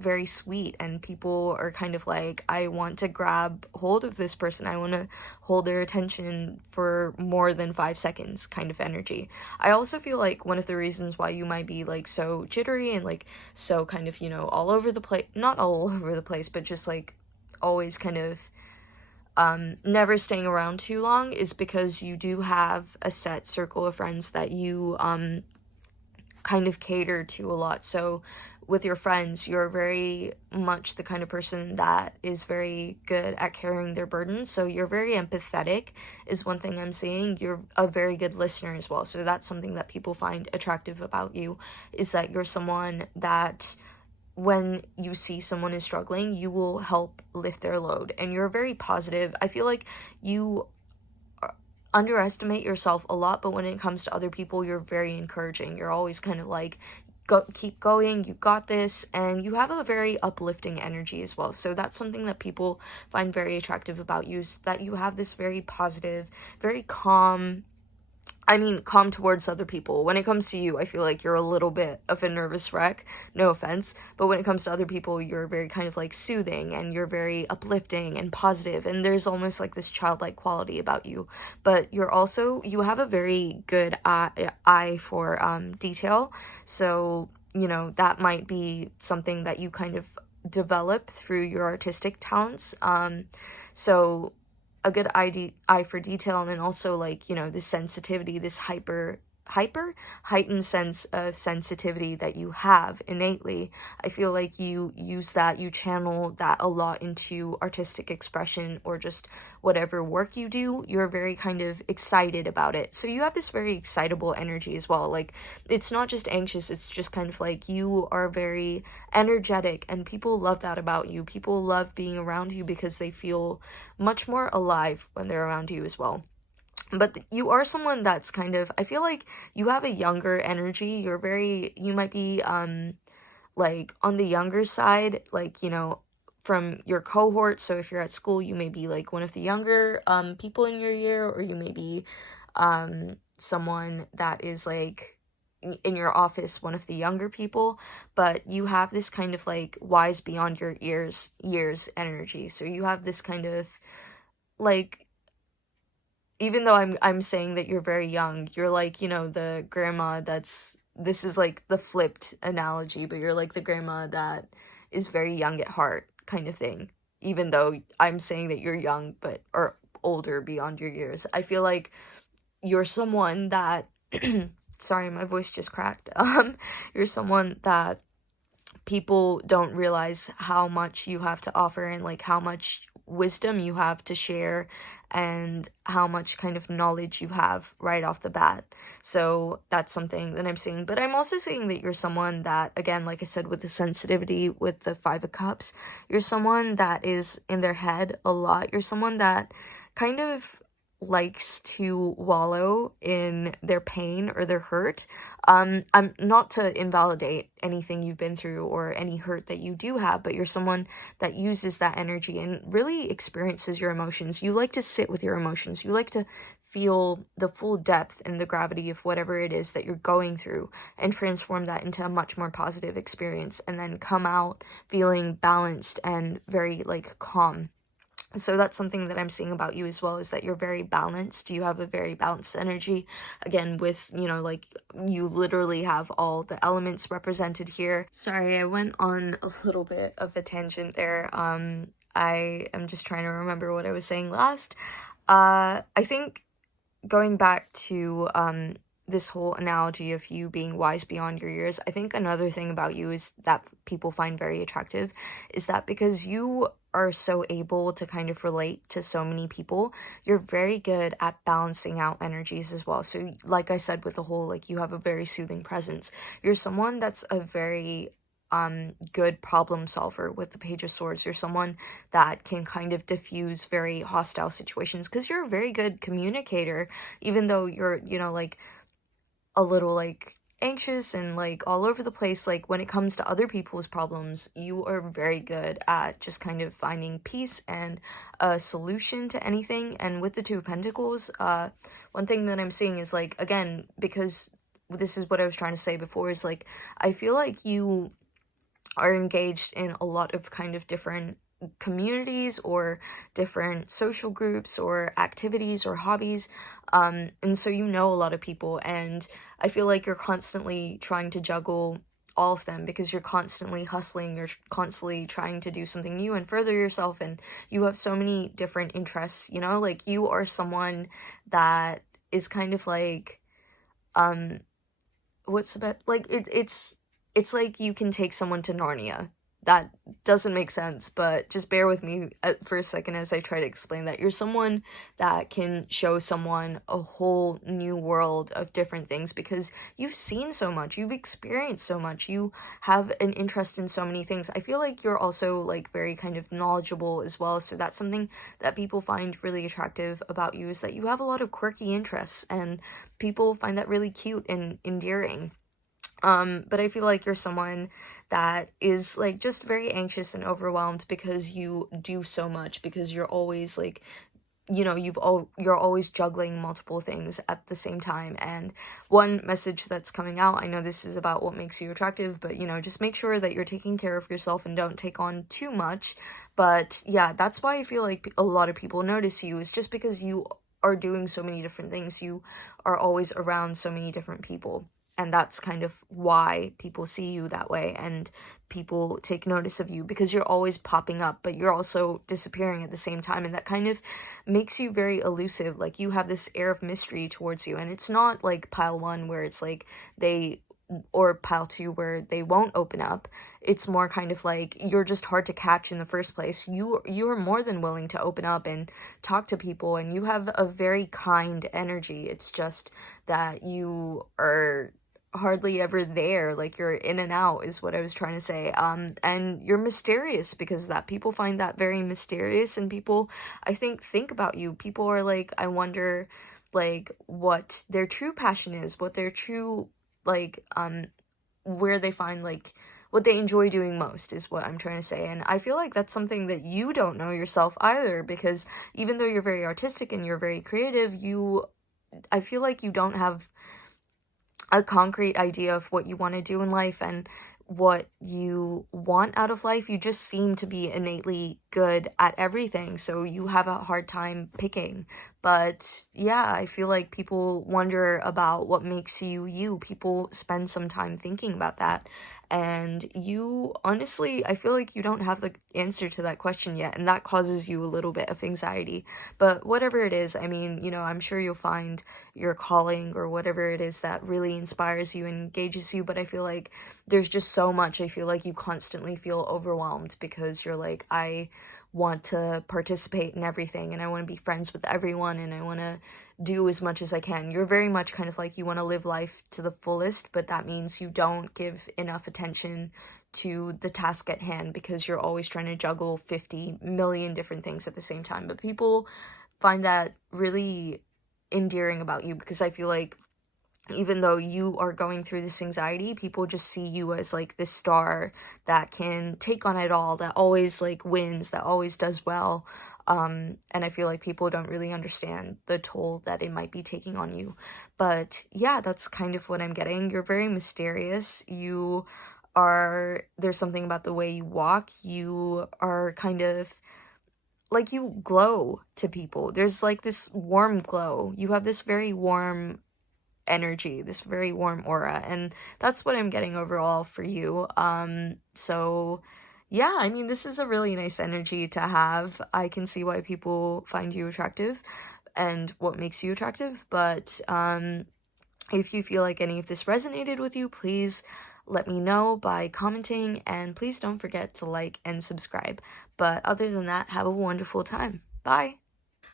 very sweet, and people are kind of like, I want to grab hold of this person. I want to hold their attention for more than 5 seconds kind of energy. I also feel like one of the reasons why you might be, like, so jittery and, like, so kind of, you know, all over the place, not all over the place, but just, like, always kind of never staying around too long, is because you do have a set circle of friends that you kind of cater to a lot. So with your friends, you're very much the kind of person that is very good at carrying their burdens. So you're very empathetic is one thing I'm seeing. You're a very good listener as well. So that's something that people find attractive about you, is that you're someone that, when you see someone is struggling, you will help lift their load, and you're very positive. I feel like you underestimate yourself a lot, but when it comes to other people, you're very encouraging. You're always kind of like, keep going, you got this, and you have a very uplifting energy as well. So that's something that people find very attractive about you, is that you have this very positive, very calm towards other people. When it comes to you, I feel like you're a little bit of a nervous wreck, no offense, but when it comes to other people, you're very kind of like soothing, and you're very uplifting and positive, and there's almost like this childlike quality about you. But you have a very good eye for detail, so, you know, that might be something that you kind of develop through your artistic talents. So a good eye for detail, and then also, like, you know, this sensitivity, this heightened sense of sensitivity that you have innately. I feel like you use that, you channel that a lot into artistic expression, or just whatever work you do. You're very kind of excited about it, so you have this very excitable energy as well. Like, it's not just anxious, it's just kind of like you are very energetic, and people love that about you. People love being around you because they feel much more alive when they're around you as well. But you are someone that's kind of, I feel like you have a younger energy. You might be, like, on the younger side, like, you know, from your cohort. So if you're at school, you may be, like, one of the younger, people in your year, or you may be, someone that is, like, in your office, one of the younger people. But you have this kind of, like, wise beyond your years energy. So you have this kind of, like, even though I'm saying that you're very young, you're like, you know, the grandma this is like the flipped analogy, but you're like the grandma that is very young at heart, kind of thing. Even though I'm saying that you're young, or older beyond your years. I feel like you're someone that sorry, my voice just cracked. You're someone that people don't realize how much you have to offer, and like how much wisdom you have to share, and how much kind of knowledge you have right off the bat. So that's something that I'm seeing. But I'm also seeing that you're someone that, again, like I said, with the sensitivity, with the Five of Cups, you're someone that is in their head a lot. You're someone that kind of likes to wallow in their pain or their hurt. I'm not to invalidate anything you've been through or any hurt that you do have, but you're someone that uses that energy and really experiences your emotions. You like to sit with your emotions. You like to feel the full depth and the gravity of whatever it is that you're going through, and transform that into a much more positive experience, and then come out feeling balanced and very, like, calm. So that's something that I'm seeing about you as well, is that you're very balanced. You have a very balanced energy. Again, with, you know, like, you literally have all the elements represented here. Sorry, I went on a little bit of a tangent there. I am just trying to remember what I was saying last. I think going back to, this whole analogy of you being wise beyond your years, I think another thing about you is that people find very attractive is that because you are so able to kind of relate to so many people, you're very good at balancing out energies as well. So like I said, with the whole, like, you have a very soothing presence. You're someone that's a very good problem solver with the Page of Swords. You're someone that can kind of diffuse very hostile situations because you're a very good communicator, even though you're, you know, like, a little, like, anxious and, like, all over the place. Like, when it comes to other people's problems, you are very good at just kind of finding peace and a solution to anything. And with the Two of Pentacles, one thing that I'm seeing is, like, again, because this is what I was trying to say before, is, like, I feel like you are engaged in a lot of kind of different communities or different social groups or activities or hobbies, and so you know a lot of people, and I feel like you're constantly trying to juggle all of them because you're constantly hustling, you're constantly trying to do something new and further yourself, and you have so many different interests, you know, like, you are someone that is kind of like, what's the best, like, it's like you can take someone to Narnia. that doesn't make sense, but just bear with me for a second as I try to explain that. You're someone that can show someone a whole new world of different things because you've seen so much, you've experienced so much, you have an interest in so many things. I feel like you're also like very kind of knowledgeable as well, so that's something that people find really attractive about you, is that you have a lot of quirky interests, and people find that really cute and endearing. But I feel like you're someone that is like just very anxious and overwhelmed because you do so much, because you're always like, you know, you're always juggling multiple things at the same time. And one message that's coming out, I know this is about what makes you attractive, but you know, just make sure that you're taking care of yourself and don't take on too much. But yeah, that's why I feel like a lot of people notice you, is just because you are doing so many different things. You are always around so many different people. And that's kind of why people see you that way, and people take notice of you, because you're always popping up, but you're also disappearing at the same time. And that kind of makes you very elusive. Like, you have this air of mystery towards you. And it's not like pile 1 where it's like or pile 2 where they won't open up. It's more kind of like you're just hard to catch in the first place. You are more than willing to open up and talk to people, and you have a very kind energy. It's just that you are hardly ever there. Like, you're in and out is what I was trying to say. And you're mysterious because of that. People find that very mysterious, and people, I think about you. People are like, I wonder like what their true passion is, what their true like where they find like what they enjoy doing most, is what I'm trying to say. And I feel like that's something that you don't know yourself either, because even though you're very artistic and you're very creative, I feel like you don't have a concrete idea of what you want to do in life and what you want out of life. You just seem to be innately good at everything, so you have a hard time picking. But yeah, I feel like people wonder about what makes you you. People spend some time thinking about that, and you, honestly, I feel like you don't have the answer to that question yet, and that causes you a little bit of anxiety. But whatever it is, I mean, you know, I'm sure you'll find your calling or whatever it is that really inspires you and engages you. But I feel like there's just so much. I feel like you constantly feel overwhelmed because you're like, I want to participate in everything, and I want to be friends with everyone, and I want to do as much as I can. You're very much kind of like, you want to live life to the fullest, but that means you don't give enough attention to the task at hand, because you're always trying to juggle 50 million different things at the same time. But people find that really endearing about you, because I feel like even though you are going through this anxiety, people just see you as like this star that can take on it all, that always like wins, that always does well. And I feel like people don't really understand the toll that it might be taking on you. But yeah, that's kind of what I'm getting. You're very mysterious. There's something about the way you walk. You are kind of like, you glow to people. There's like this warm glow. You have this very warm energy, this very warm aura, and that's what I'm getting overall for you. So yeah, I mean, this is a really nice energy to have. I can see why people find you attractive and what makes you attractive. But if you feel like any of this resonated with you, please let me know by commenting, and please don't forget to like and subscribe. But other than that, have a wonderful time. Bye.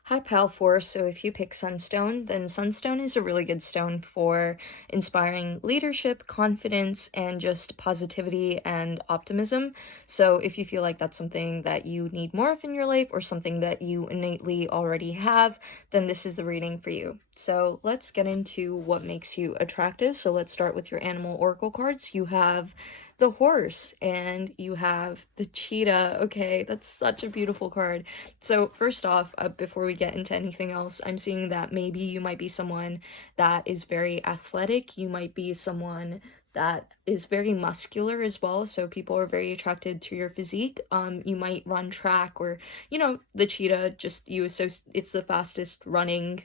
Hi Pal 4, so if you pick Sunstone, then Sunstone is a really good stone for inspiring leadership, confidence, and just positivity and optimism. So if you feel like that's something that you need more of in your life, or something that you innately already have, then this is the reading for you. So let's get into what makes you attractive. So let's start with your animal oracle cards. You have the horse and you have the cheetah. Okay, that's such a beautiful card. So first off, before we get into anything else, I'm seeing that maybe you might be someone that is very athletic. You might be someone that is very muscular as well, so people are very attracted to your physique. You might run track, or, you know, the cheetah, just it's the fastest running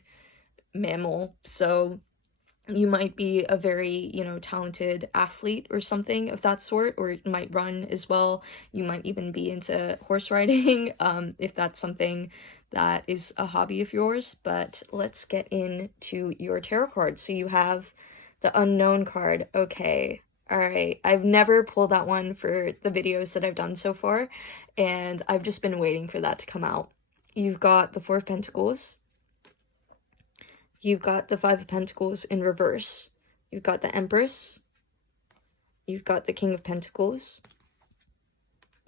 mammal, so you might be a very, you know, talented athlete or something of that sort, or you might run as well. You might even be into horse riding, if that's something that is a hobby of yours. But let's get into your tarot cards. So you have the unknown card. Okay, Alright, I've never pulled that one for the videos that I've done so far, and I've just been waiting for that to come out. You've got the Four of Pentacles. You've got the Five of Pentacles in reverse. You've got the Empress. You've got the King of Pentacles.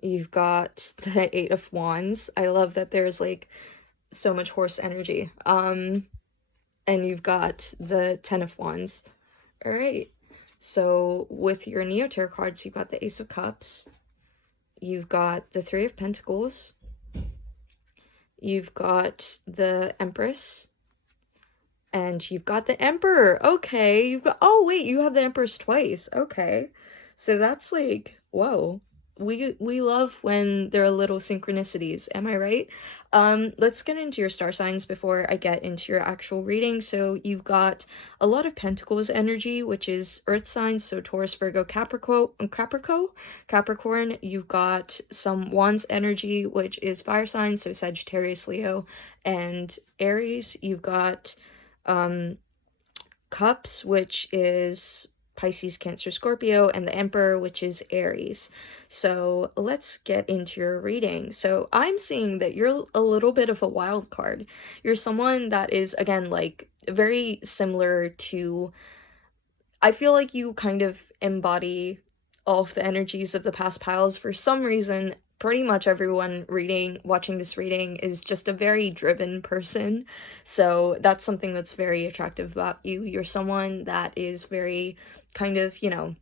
You've got the Eight of Wands. I love that there's like so much horse energy. And you've got the Ten of Wands. Alright. So with your Neo Tarot cards, you've got the Ace of Cups, you've got the Three of Pentacles, you've got the Empress, and you've got the Emperor. Okay, you've got, oh wait, you have the Empress twice. Okay, so that's like, whoa. We love when there are little synchronicities, am I right? Let's get into your star signs before I get into your actual reading. So you've got a lot of Pentacles energy, which is earth signs, so Taurus, Virgo, Capricorn. You've got some Wands energy, which is fire signs, so Sagittarius, Leo, and Aries. You've got Cups, which is Pisces, Cancer, Scorpio, and the Emperor, which is Aries. So let's get into your reading. So I'm seeing that you're a little bit of a wild card. You're someone that is, again, like very similar to, I feel like you kind of embody all of the energies of the past piles. For some reason, pretty much everyone watching this reading is just a very driven person. So that's something that's very attractive about you. You're someone that is very kind of, you know,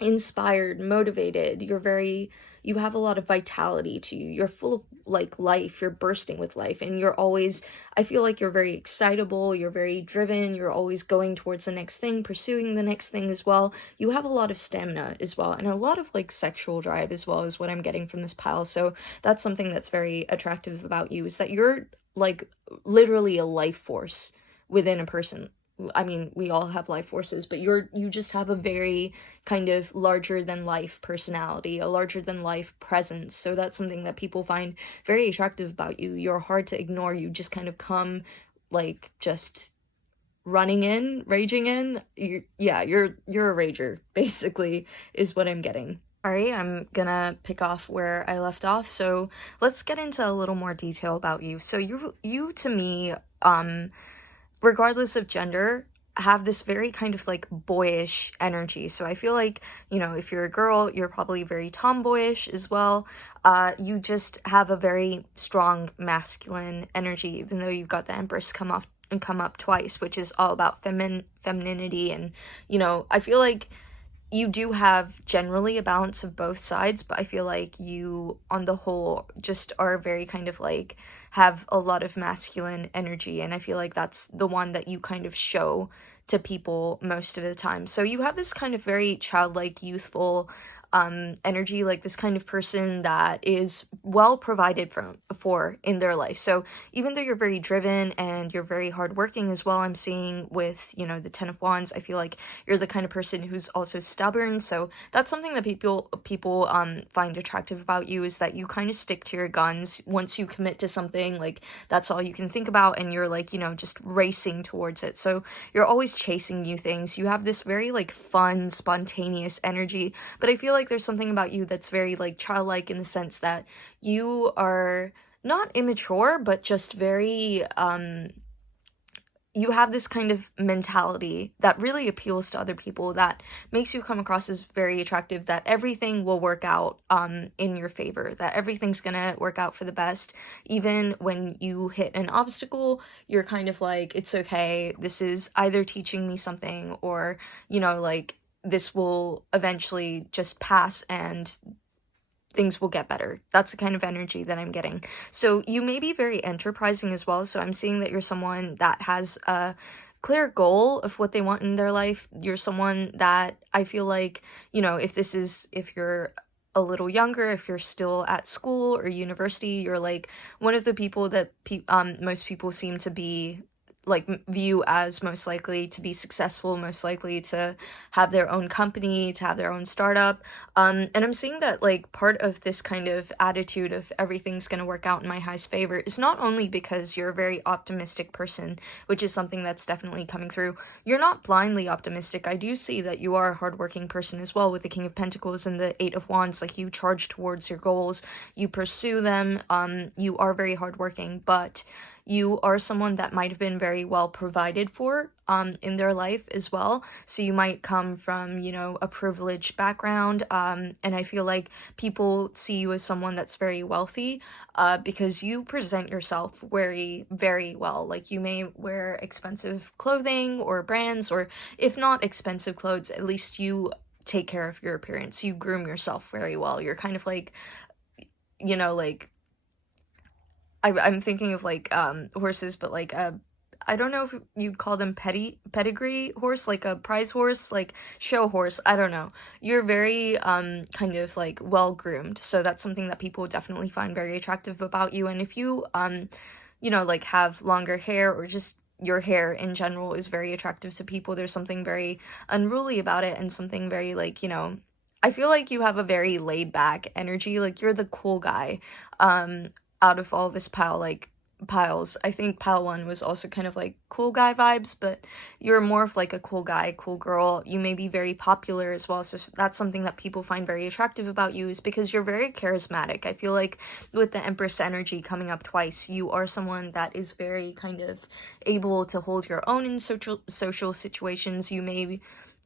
inspired, motivated. You have a lot of vitality to you. You're full of like life. You're bursting with life, and you're always, I feel like you're very excitable, you're very driven, you're always going towards the next thing, pursuing the next thing as well. You have a lot of stamina as well, and a lot of like sexual drive as well, is what I'm getting from this pile. So that's something that's very attractive about you, is that you're like literally a life force within a person. I mean, we all have life forces, but you just have a very kind of larger than life personality, a larger than life presence. So that's something that people find very attractive about you. You're hard to ignore. You just kind of come like just running in, raging in. You're a rager, basically, is what I'm getting. Alright, I'm gonna pick off where I left off. So let's get into a little more detail about you. So you to me, regardless of gender, have this very kind of like boyish energy. So I feel like, you know, if you're a girl, you're probably very tomboyish as well. You just have a very strong masculine energy, even though you've got the Empress come up twice, which is all about femininity. And, you know, I feel like you do have generally a balance of both sides, but I feel like you, on the whole, just are very kind of like, have a lot of masculine energy, and I feel like that's the one that you kind of show to people most of the time. So you have this kind of very childlike, youthful energy, like this kind of person that is well provided for in their life. So even though you're very driven and you're very hardworking as well, I'm seeing with, you know, the Ten of Wands, I feel like you're the kind of person who's also stubborn. So that's something that people find attractive about you, is that you kind of stick to your guns. Once you commit to something, like that's all you can think about, and you're like, you know, just racing towards it. So you're always chasing new things. You have this very like fun, spontaneous energy, but I feel like there's something about you that's very like childlike, in the sense that you are not immature, but just very you have this kind of mentality that really appeals to other people, that makes you come across as very attractive, that everything will work out in your favor, that everything's gonna work out for the best. Even when you hit an obstacle, you're kind of like, it's okay, this is either teaching me something, or, you know, like, this will eventually just pass and things will get better. That's the kind of energy that I'm getting. So you may be very enterprising as well. So I'm seeing that you're someone that has a clear goal of what they want in their life. You're someone that I feel like, you know, if you're a little younger, if you're still at school or university, you're like one of the people that most people seem to be like view as most likely to be successful, most likely to have their own company, to have their own startup. And I'm seeing that like part of this kind of attitude of everything's going to work out in my highest favor is not only because you're a very optimistic person, which is something that's definitely coming through. You're not blindly optimistic. I do see that you are a hardworking person as well with the King of Pentacles and the Eight of Wands. Like, you charge towards your goals, you pursue them, you are very hardworking, but you are someone that might have been very well provided for in their life as well. So you might come from, you know, a privileged background, and I feel like people see you as someone that's very wealthy because you present yourself very, very well. Like, you may wear expensive clothing or brands, or if not expensive clothes, at least you take care of your appearance. You groom yourself very well. You're kind of like, you know, like, I'm thinking of like horses, but like I don't know if you'd call them pedigree horse, like a prize horse, like show horse. I don't know. You're very kind of like well groomed, so that's something that people definitely find very attractive about you. And if you you know, like have longer hair, or just your hair in general is very attractive to people, there's something very unruly about it, and something very like, you know, I feel like you have a very laid back energy. Like, you're the cool guy out of all this piles. I think pile 1 was also kind of like cool guy vibes, but you're more of like a cool guy, cool girl. You may be very popular as well, so that's something that people find very attractive about you, is because you're very charismatic. I feel like with the Empress energy coming up twice, you are someone that is very kind of able to hold your own in social situations. You may,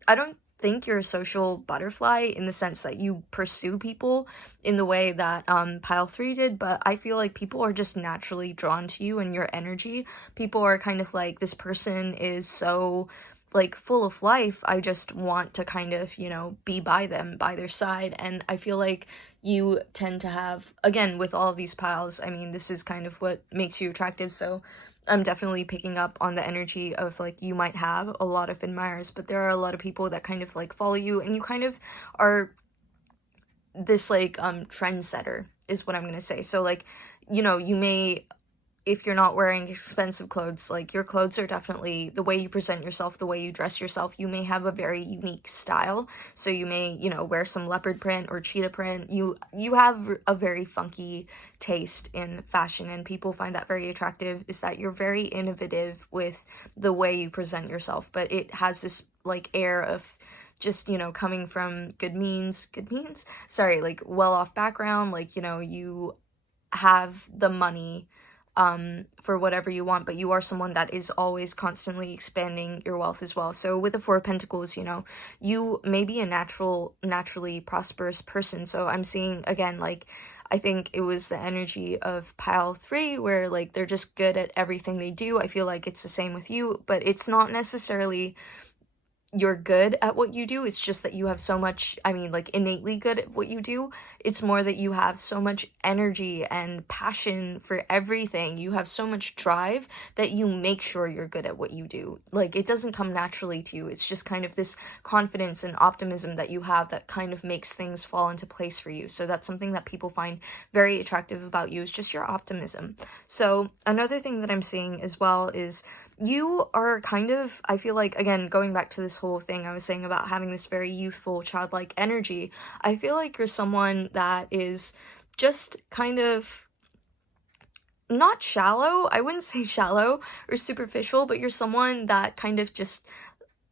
I don't think you're a social butterfly in the sense that you pursue people in the way that pile 3 did, but I feel like people are just naturally drawn to you and your energy. People are kind of like, this person is so like full of life, I just want to kind of, you know, be by them, by their side. And I feel like you tend to have, again, with all of these piles, I mean, this is kind of what makes you attractive. So I'm definitely picking up on the energy of like, you might have a lot of admirers, but there are a lot of people that kind of like follow you, and you kind of are this like trendsetter is what I'm gonna say. So like, you know, you may, if you're not wearing expensive clothes, like your clothes are definitely, the way you present yourself, the way you dress yourself, you may have a very unique style. So you may, you know, wear some leopard print or cheetah print. You have a very funky taste in fashion, and people find that very attractive, is that you're very innovative with the way you present yourself, but it has this like air of just, you know, coming from good means, sorry, like well-off background. Like, you know, you have the money for whatever you want, but you are someone that is always constantly expanding your wealth as well. So with the Four of Pentacles, you know, you may be a naturally prosperous person. So I'm seeing, again, like, I think it was the energy of pile 3 where like they're just good at everything they do. I feel like it's the same with you, but it's not necessarily you're good at what you do. It's just that you have so much, I mean, like innately good at what you do. It's more that you have so much energy and passion for everything. You have so much drive that you make sure you're good at what you do. Like, it doesn't come naturally to you. It's just kind of this confidence and optimism that you have that kind of makes things fall into place for you. So that's something that people find very attractive about you, is just your optimism. So another thing that I'm seeing as well is you are kind of, I feel like, again, going back to this whole thing I was saying about having this very youthful, childlike energy, I feel like you're someone that is just kind of not shallow. I wouldn't say shallow or superficial, but you're someone that kind of just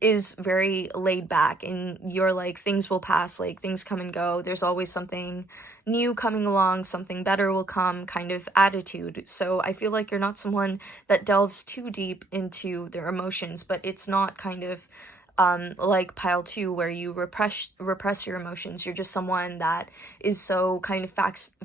is very laid back, and you're like, things will pass, like things come and go, there's always something new coming along, something better will come kind of attitude. So I feel like you're not someone that delves too deep into their emotions, but it's not kind of like pile 2 where you repress your emotions. You're just someone that is so kind of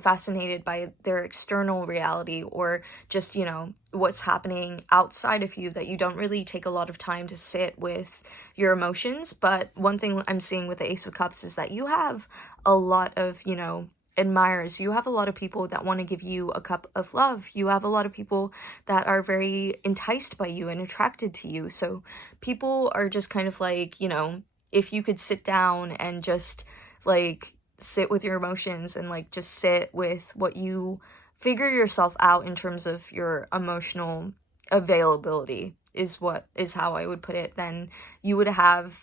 fascinated by their external reality, or just, you know, what's happening outside of you, that you don't really take a lot of time to sit with your emotions. But one thing I'm seeing with the Ace of Cups is that you have a lot of, you know, admirers. You have a lot of people that want to give you a cup of love. You have a lot of people that are very enticed by you and attracted to you. So people are just kind of like, you know, if you could sit down and just like sit with your emotions and like just sit with what you figure yourself out in terms of your emotional availability is how I would put it, then you would have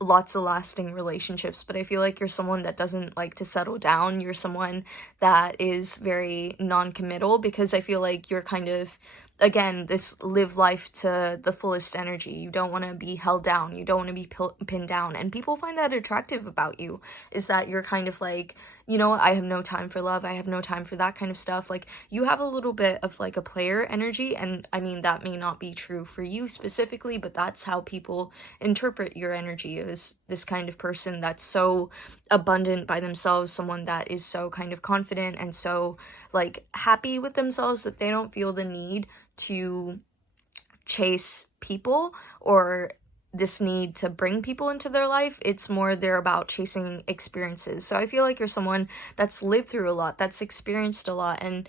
lots of lasting relationships. But I feel like you're someone that doesn't like to settle down. You're someone that is very non-committal, because I feel like you're kind of, again, this live life to the fullest energy. You don't want to be held down. You don't want to be pinned down. And people find that attractive about you, is that you're kind of like, you know, I have no time for love. I have no time for that kind of stuff. Like, you have a little bit of like a player energy. And I mean, that may not be true for you specifically, but that's how people interpret your energy, as this kind of person that's so abundant by themselves, someone that is so kind of confident and so like happy with themselves that they don't feel the need to chase people or this need to bring people into their life. It's more they're about chasing experiences. So I feel like you're someone that's lived through a lot, that's experienced a lot, and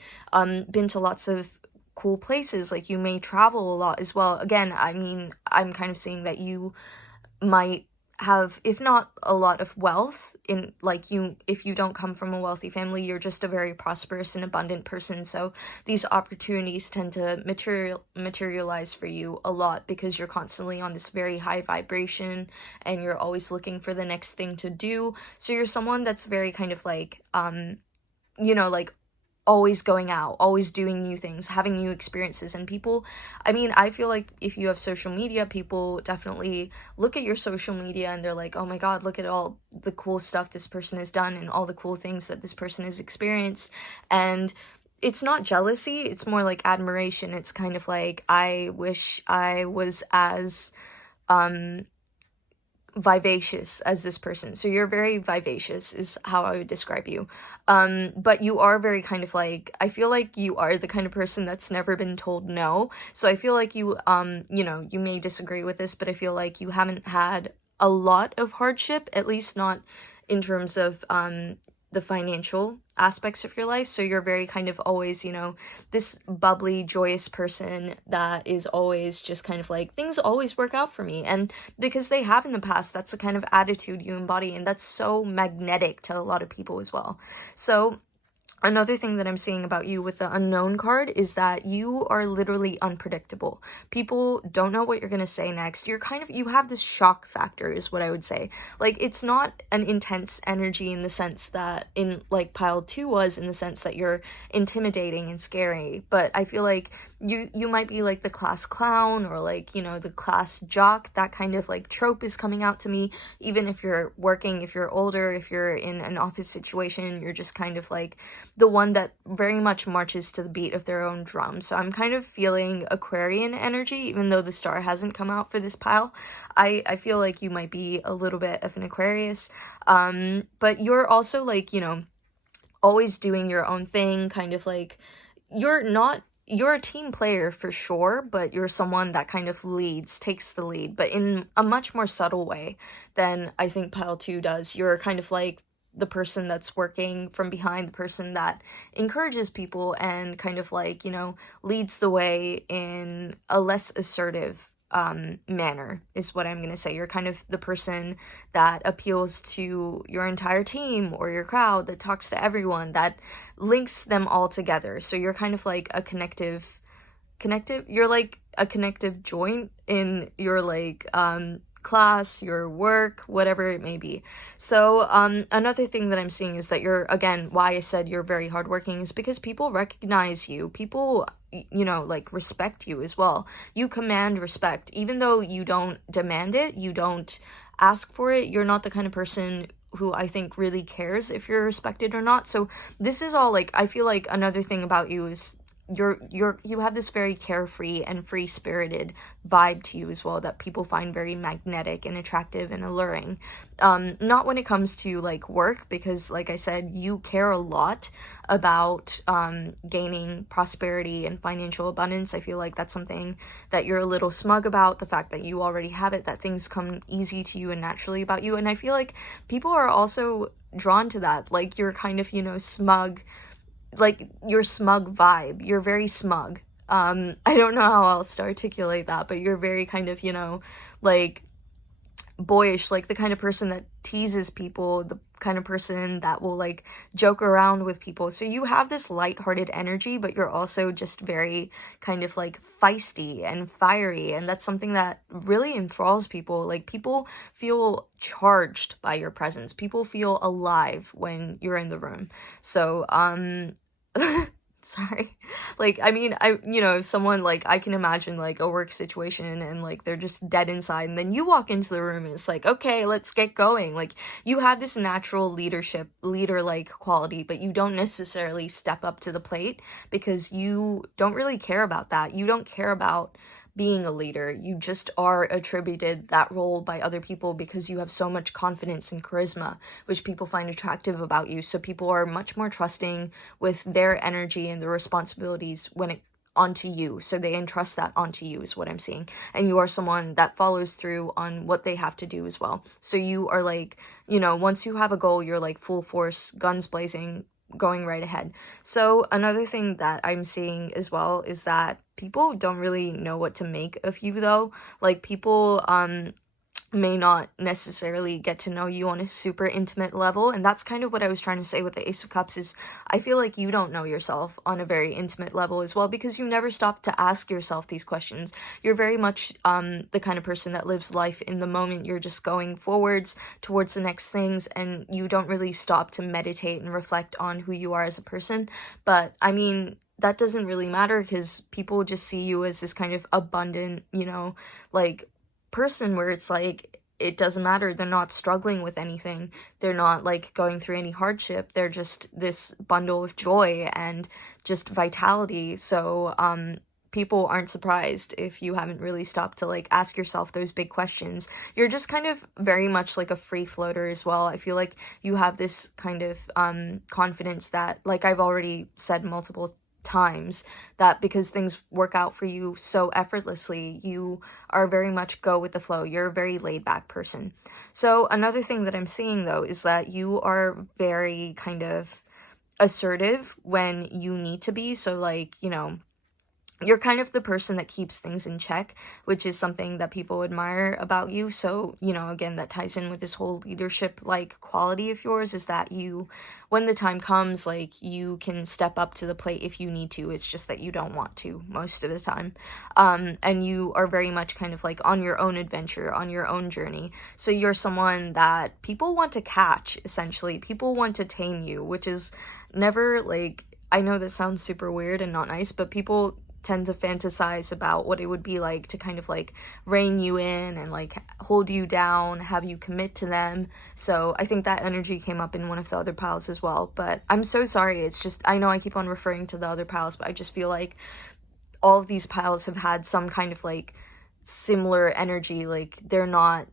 been to lots of cool places. Like, you may travel a lot as well. Again, I mean, I'm kind of seeing that you might have, if not a lot of wealth, in like, if you don't come from a wealthy family, you're just a very prosperous and abundant person. So these opportunities tend to materialize for you a lot, because you're constantly on this very high vibration and you're always looking for the next thing to do. So you're someone that's very kind of like, you know, like always going out, always doing new things, having new experiences. And people, I mean, I feel like if you have social media, people definitely look at your social media and they're like, oh my god, look at all the cool stuff this person has done and all the cool things that this person has experienced. And it's not jealousy, it's more like admiration. It's kind of like, I wish I was as vivacious as this person. So you're very vivacious is how I would describe you. But you are very kind of like, I feel like you are the kind of person that's never been told no. So I feel like you, you know, you may disagree with this, but I feel like you haven't had a lot of hardship, at least not in terms of, the financial aspects of your life. So you're very kind of always, you know, this bubbly, joyous person that is always just kind of like, things always work out for me. And because they have in the past, that's the kind of attitude you embody, and that's so magnetic to a lot of people as well. So another thing that I'm seeing about you with the unknown card is that you are literally unpredictable. People don't know what you're going to say next. You're kind of, you have this shock factor is what I would say. Like, it's not an intense energy in the sense that in like pile 2 was, in the sense that you're intimidating and scary. But I feel like you might be like the class clown, or like, you know, the class jock. That kind of like trope is coming out to me. Even if you're working, if you're older, if you're in an office situation, you're just kind of like the one that very much marches to the beat of their own drum. So I'm kind of feeling Aquarian energy, even though the star hasn't come out for this pile. I feel like you might be a little bit of an Aquarius. But you're also like, you know, always doing your own thing, kind of like, you're a team player for sure, but you're someone that kind of takes the lead, but in a much more subtle way than I think pile 2 does. You're kind of like the person that's working from behind, the person that encourages people and kind of like, you know, leads the way in a less assertive manner is what I'm going to say. You're kind of the person that appeals to your entire team or your crowd, that talks to everyone, that links them all together. So you're kind of like a connective, you're like a connective joint in your like, class, your work, whatever it may be. So another thing that I'm seeing is that you're, again, why I said you're very hardworking is because people recognize you. People, you know, like respect you as well. You command respect. Even though you don't demand it, you don't ask for it, you're not the kind of person who I think really cares if you're respected or not. So this is all like, I feel like another thing about you is you have this very carefree and free-spirited vibe to you as well that people find very magnetic and attractive and alluring. Not when it comes to like work, because like I said, you care a lot about gaining prosperity and financial abundance. I feel like that's something that you're a little smug about, the fact that you already have it, that things come easy to you and naturally about you. And I feel like people are also drawn to that. Like, you're kind of, you know, smug, like your smug vibe. You're very smug. I don't know how else to articulate that, but you're very kind of, you know, like boyish, like the kind of person that teases people, the kind of person that will like joke around with people. So you have this lighthearted energy, but you're also just very kind of like feisty and fiery, and that's something that really enthralls people. Like, people feel charged by your presence. People feel alive when you're in the room. So sorry. Like, I mean, someone, like, I can imagine, like, a work situation and, like, they're just dead inside, and then you walk into the room and it's like, okay, let's get going. Like, you have this natural leader-like quality, but you don't necessarily step up to the plate because you don't really care about that. You don't care about being a leader. You just are attributed that role by other people because you have so much confidence and charisma, which people find attractive about you. So people are much more trusting with their energy and the responsibilities onto you. So they entrust that onto you, is what I'm seeing. And you are someone that follows through on what they have to do as well. So you are like, once you have a goal, you're like full force, guns blazing, going right ahead. So another thing that I'm seeing as well is that people don't really know what to make of you, though. Like, people may not necessarily get to know you on a super intimate level, and that's kind of what I was trying to say with the Ace of Cups. Is I feel like you don't know yourself on a very intimate level as well, because you never stop to ask yourself these questions. You're very much the kind of person that lives life in the moment. You're just going forwards towards the next things, and you don't really stop to meditate and reflect on who you are as a person. But I mean, that doesn't really matter, because people just see you as this kind of abundant, like, person where it's like, it doesn't matter. They're not struggling with anything. They're not like going through any hardship. They're just this bundle of joy and just vitality. So people aren't surprised if you haven't really stopped to like ask yourself those big questions. You're just kind of very much like a free floater as well. I feel like you have this kind of confidence that, like I've already said multiple times, that because things work out for you so effortlessly, you are very much go with the flow. You're a very laid back person. So another thing that I'm seeing, though, is that you are very kind of assertive when you need to be. So like, you're kind of the person that keeps things in check, which is something that people admire about you. So, again, that ties in with this whole leadership-like quality of yours, is that you, when the time comes, like, you can step up to the plate if you need to. It's just that you don't want to most of the time. And you are very much kind of like on your own adventure, on your own journey. So you're someone that people want to catch, essentially. People want to tame you, which is never, like, I know this sounds super weird and not nice, but people tend to fantasize about what it would be like to kind of like rein you in and like hold you down, have you commit to them. So I think that energy came up in one of the other piles as well. But I'm so sorry. It's just, I know I keep on referring to the other piles, but I just feel like all of these piles have had some kind of like similar energy. Like, they're not,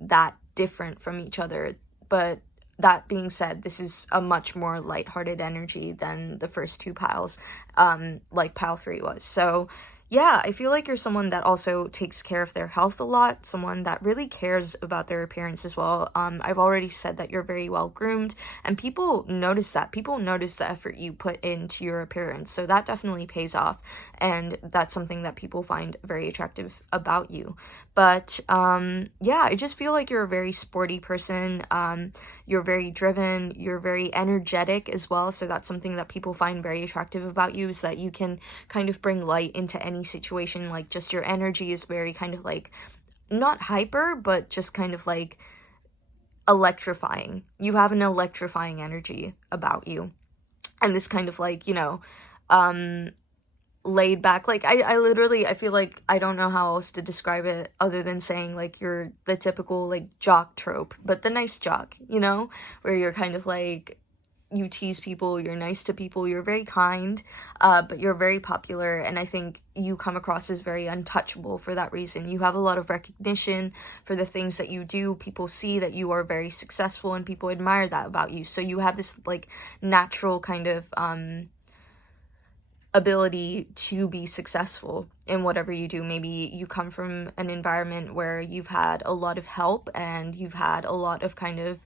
that different from each other. But that being said, this is a much more lighthearted energy than the first two piles, like pile 3 was. So yeah, I feel like you're someone that also takes care of their health a lot, someone that really cares about their appearance as well. I've already said that you're very well groomed, and people notice that. People notice the effort you put into your appearance, so that definitely pays off, and that's something that people find very attractive about you. But yeah, I just feel like you're a very sporty person. You're very driven, you're very energetic as well, so that's something that people find very attractive about you, is that you can kind of bring light into any situation. Like, just your energy is very kind of like, not hyper, but just kind of like electrifying. You have an electrifying energy about you, and this kind of like, laid back, like, I literally, I feel like I don't know how else to describe it other than saying like you're the typical like jock trope, but the nice jock, where you're kind of like, you tease people, you're nice to people, you're very kind, but you're very popular, and I think you come across as very untouchable for that reason. You have a lot of recognition for the things that you do. People see that you are very successful, and people admire that about you. So you have this like natural kind of ability to be successful in whatever you do. Maybe you come from an environment where you've had a lot of help, and you've had a lot of kind of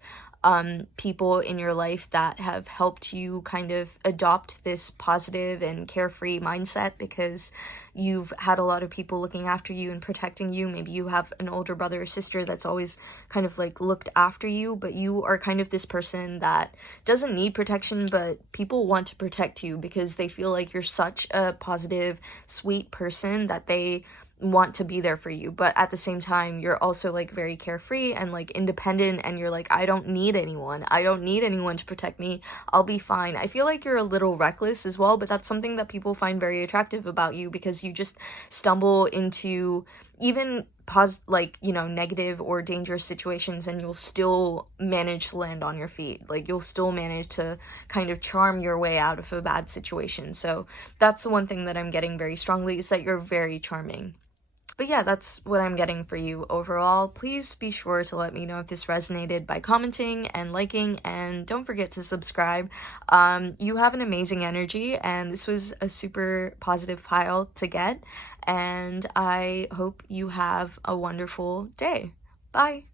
people in your life that have helped you kind of adopt this positive and carefree mindset, because you've had a lot of people looking after you and protecting you. Maybe you have an older brother or sister that's always kind of like looked after you, but you are kind of this person that doesn't need protection, but people want to protect you because they feel like you're such a positive, sweet person that they want to be there for you. But at the same time, you're also like very carefree and like independent, and you're like, I don't need anyone to protect me, I'll be fine. I feel like you're a little reckless as well, but that's something that people find very attractive about you, because you just stumble into even negative or dangerous situations, and you'll still manage to land on your feet. Like, you'll still manage to kind of charm your way out of a bad situation. So that's the one thing that I'm getting very strongly, is that you're very charming. But yeah, that's what I'm getting for you overall. Please be sure to let me know if this resonated by commenting and liking, and don't forget to subscribe. You have an amazing energy, and this was a super positive file to get, and I hope you have a wonderful day. Bye!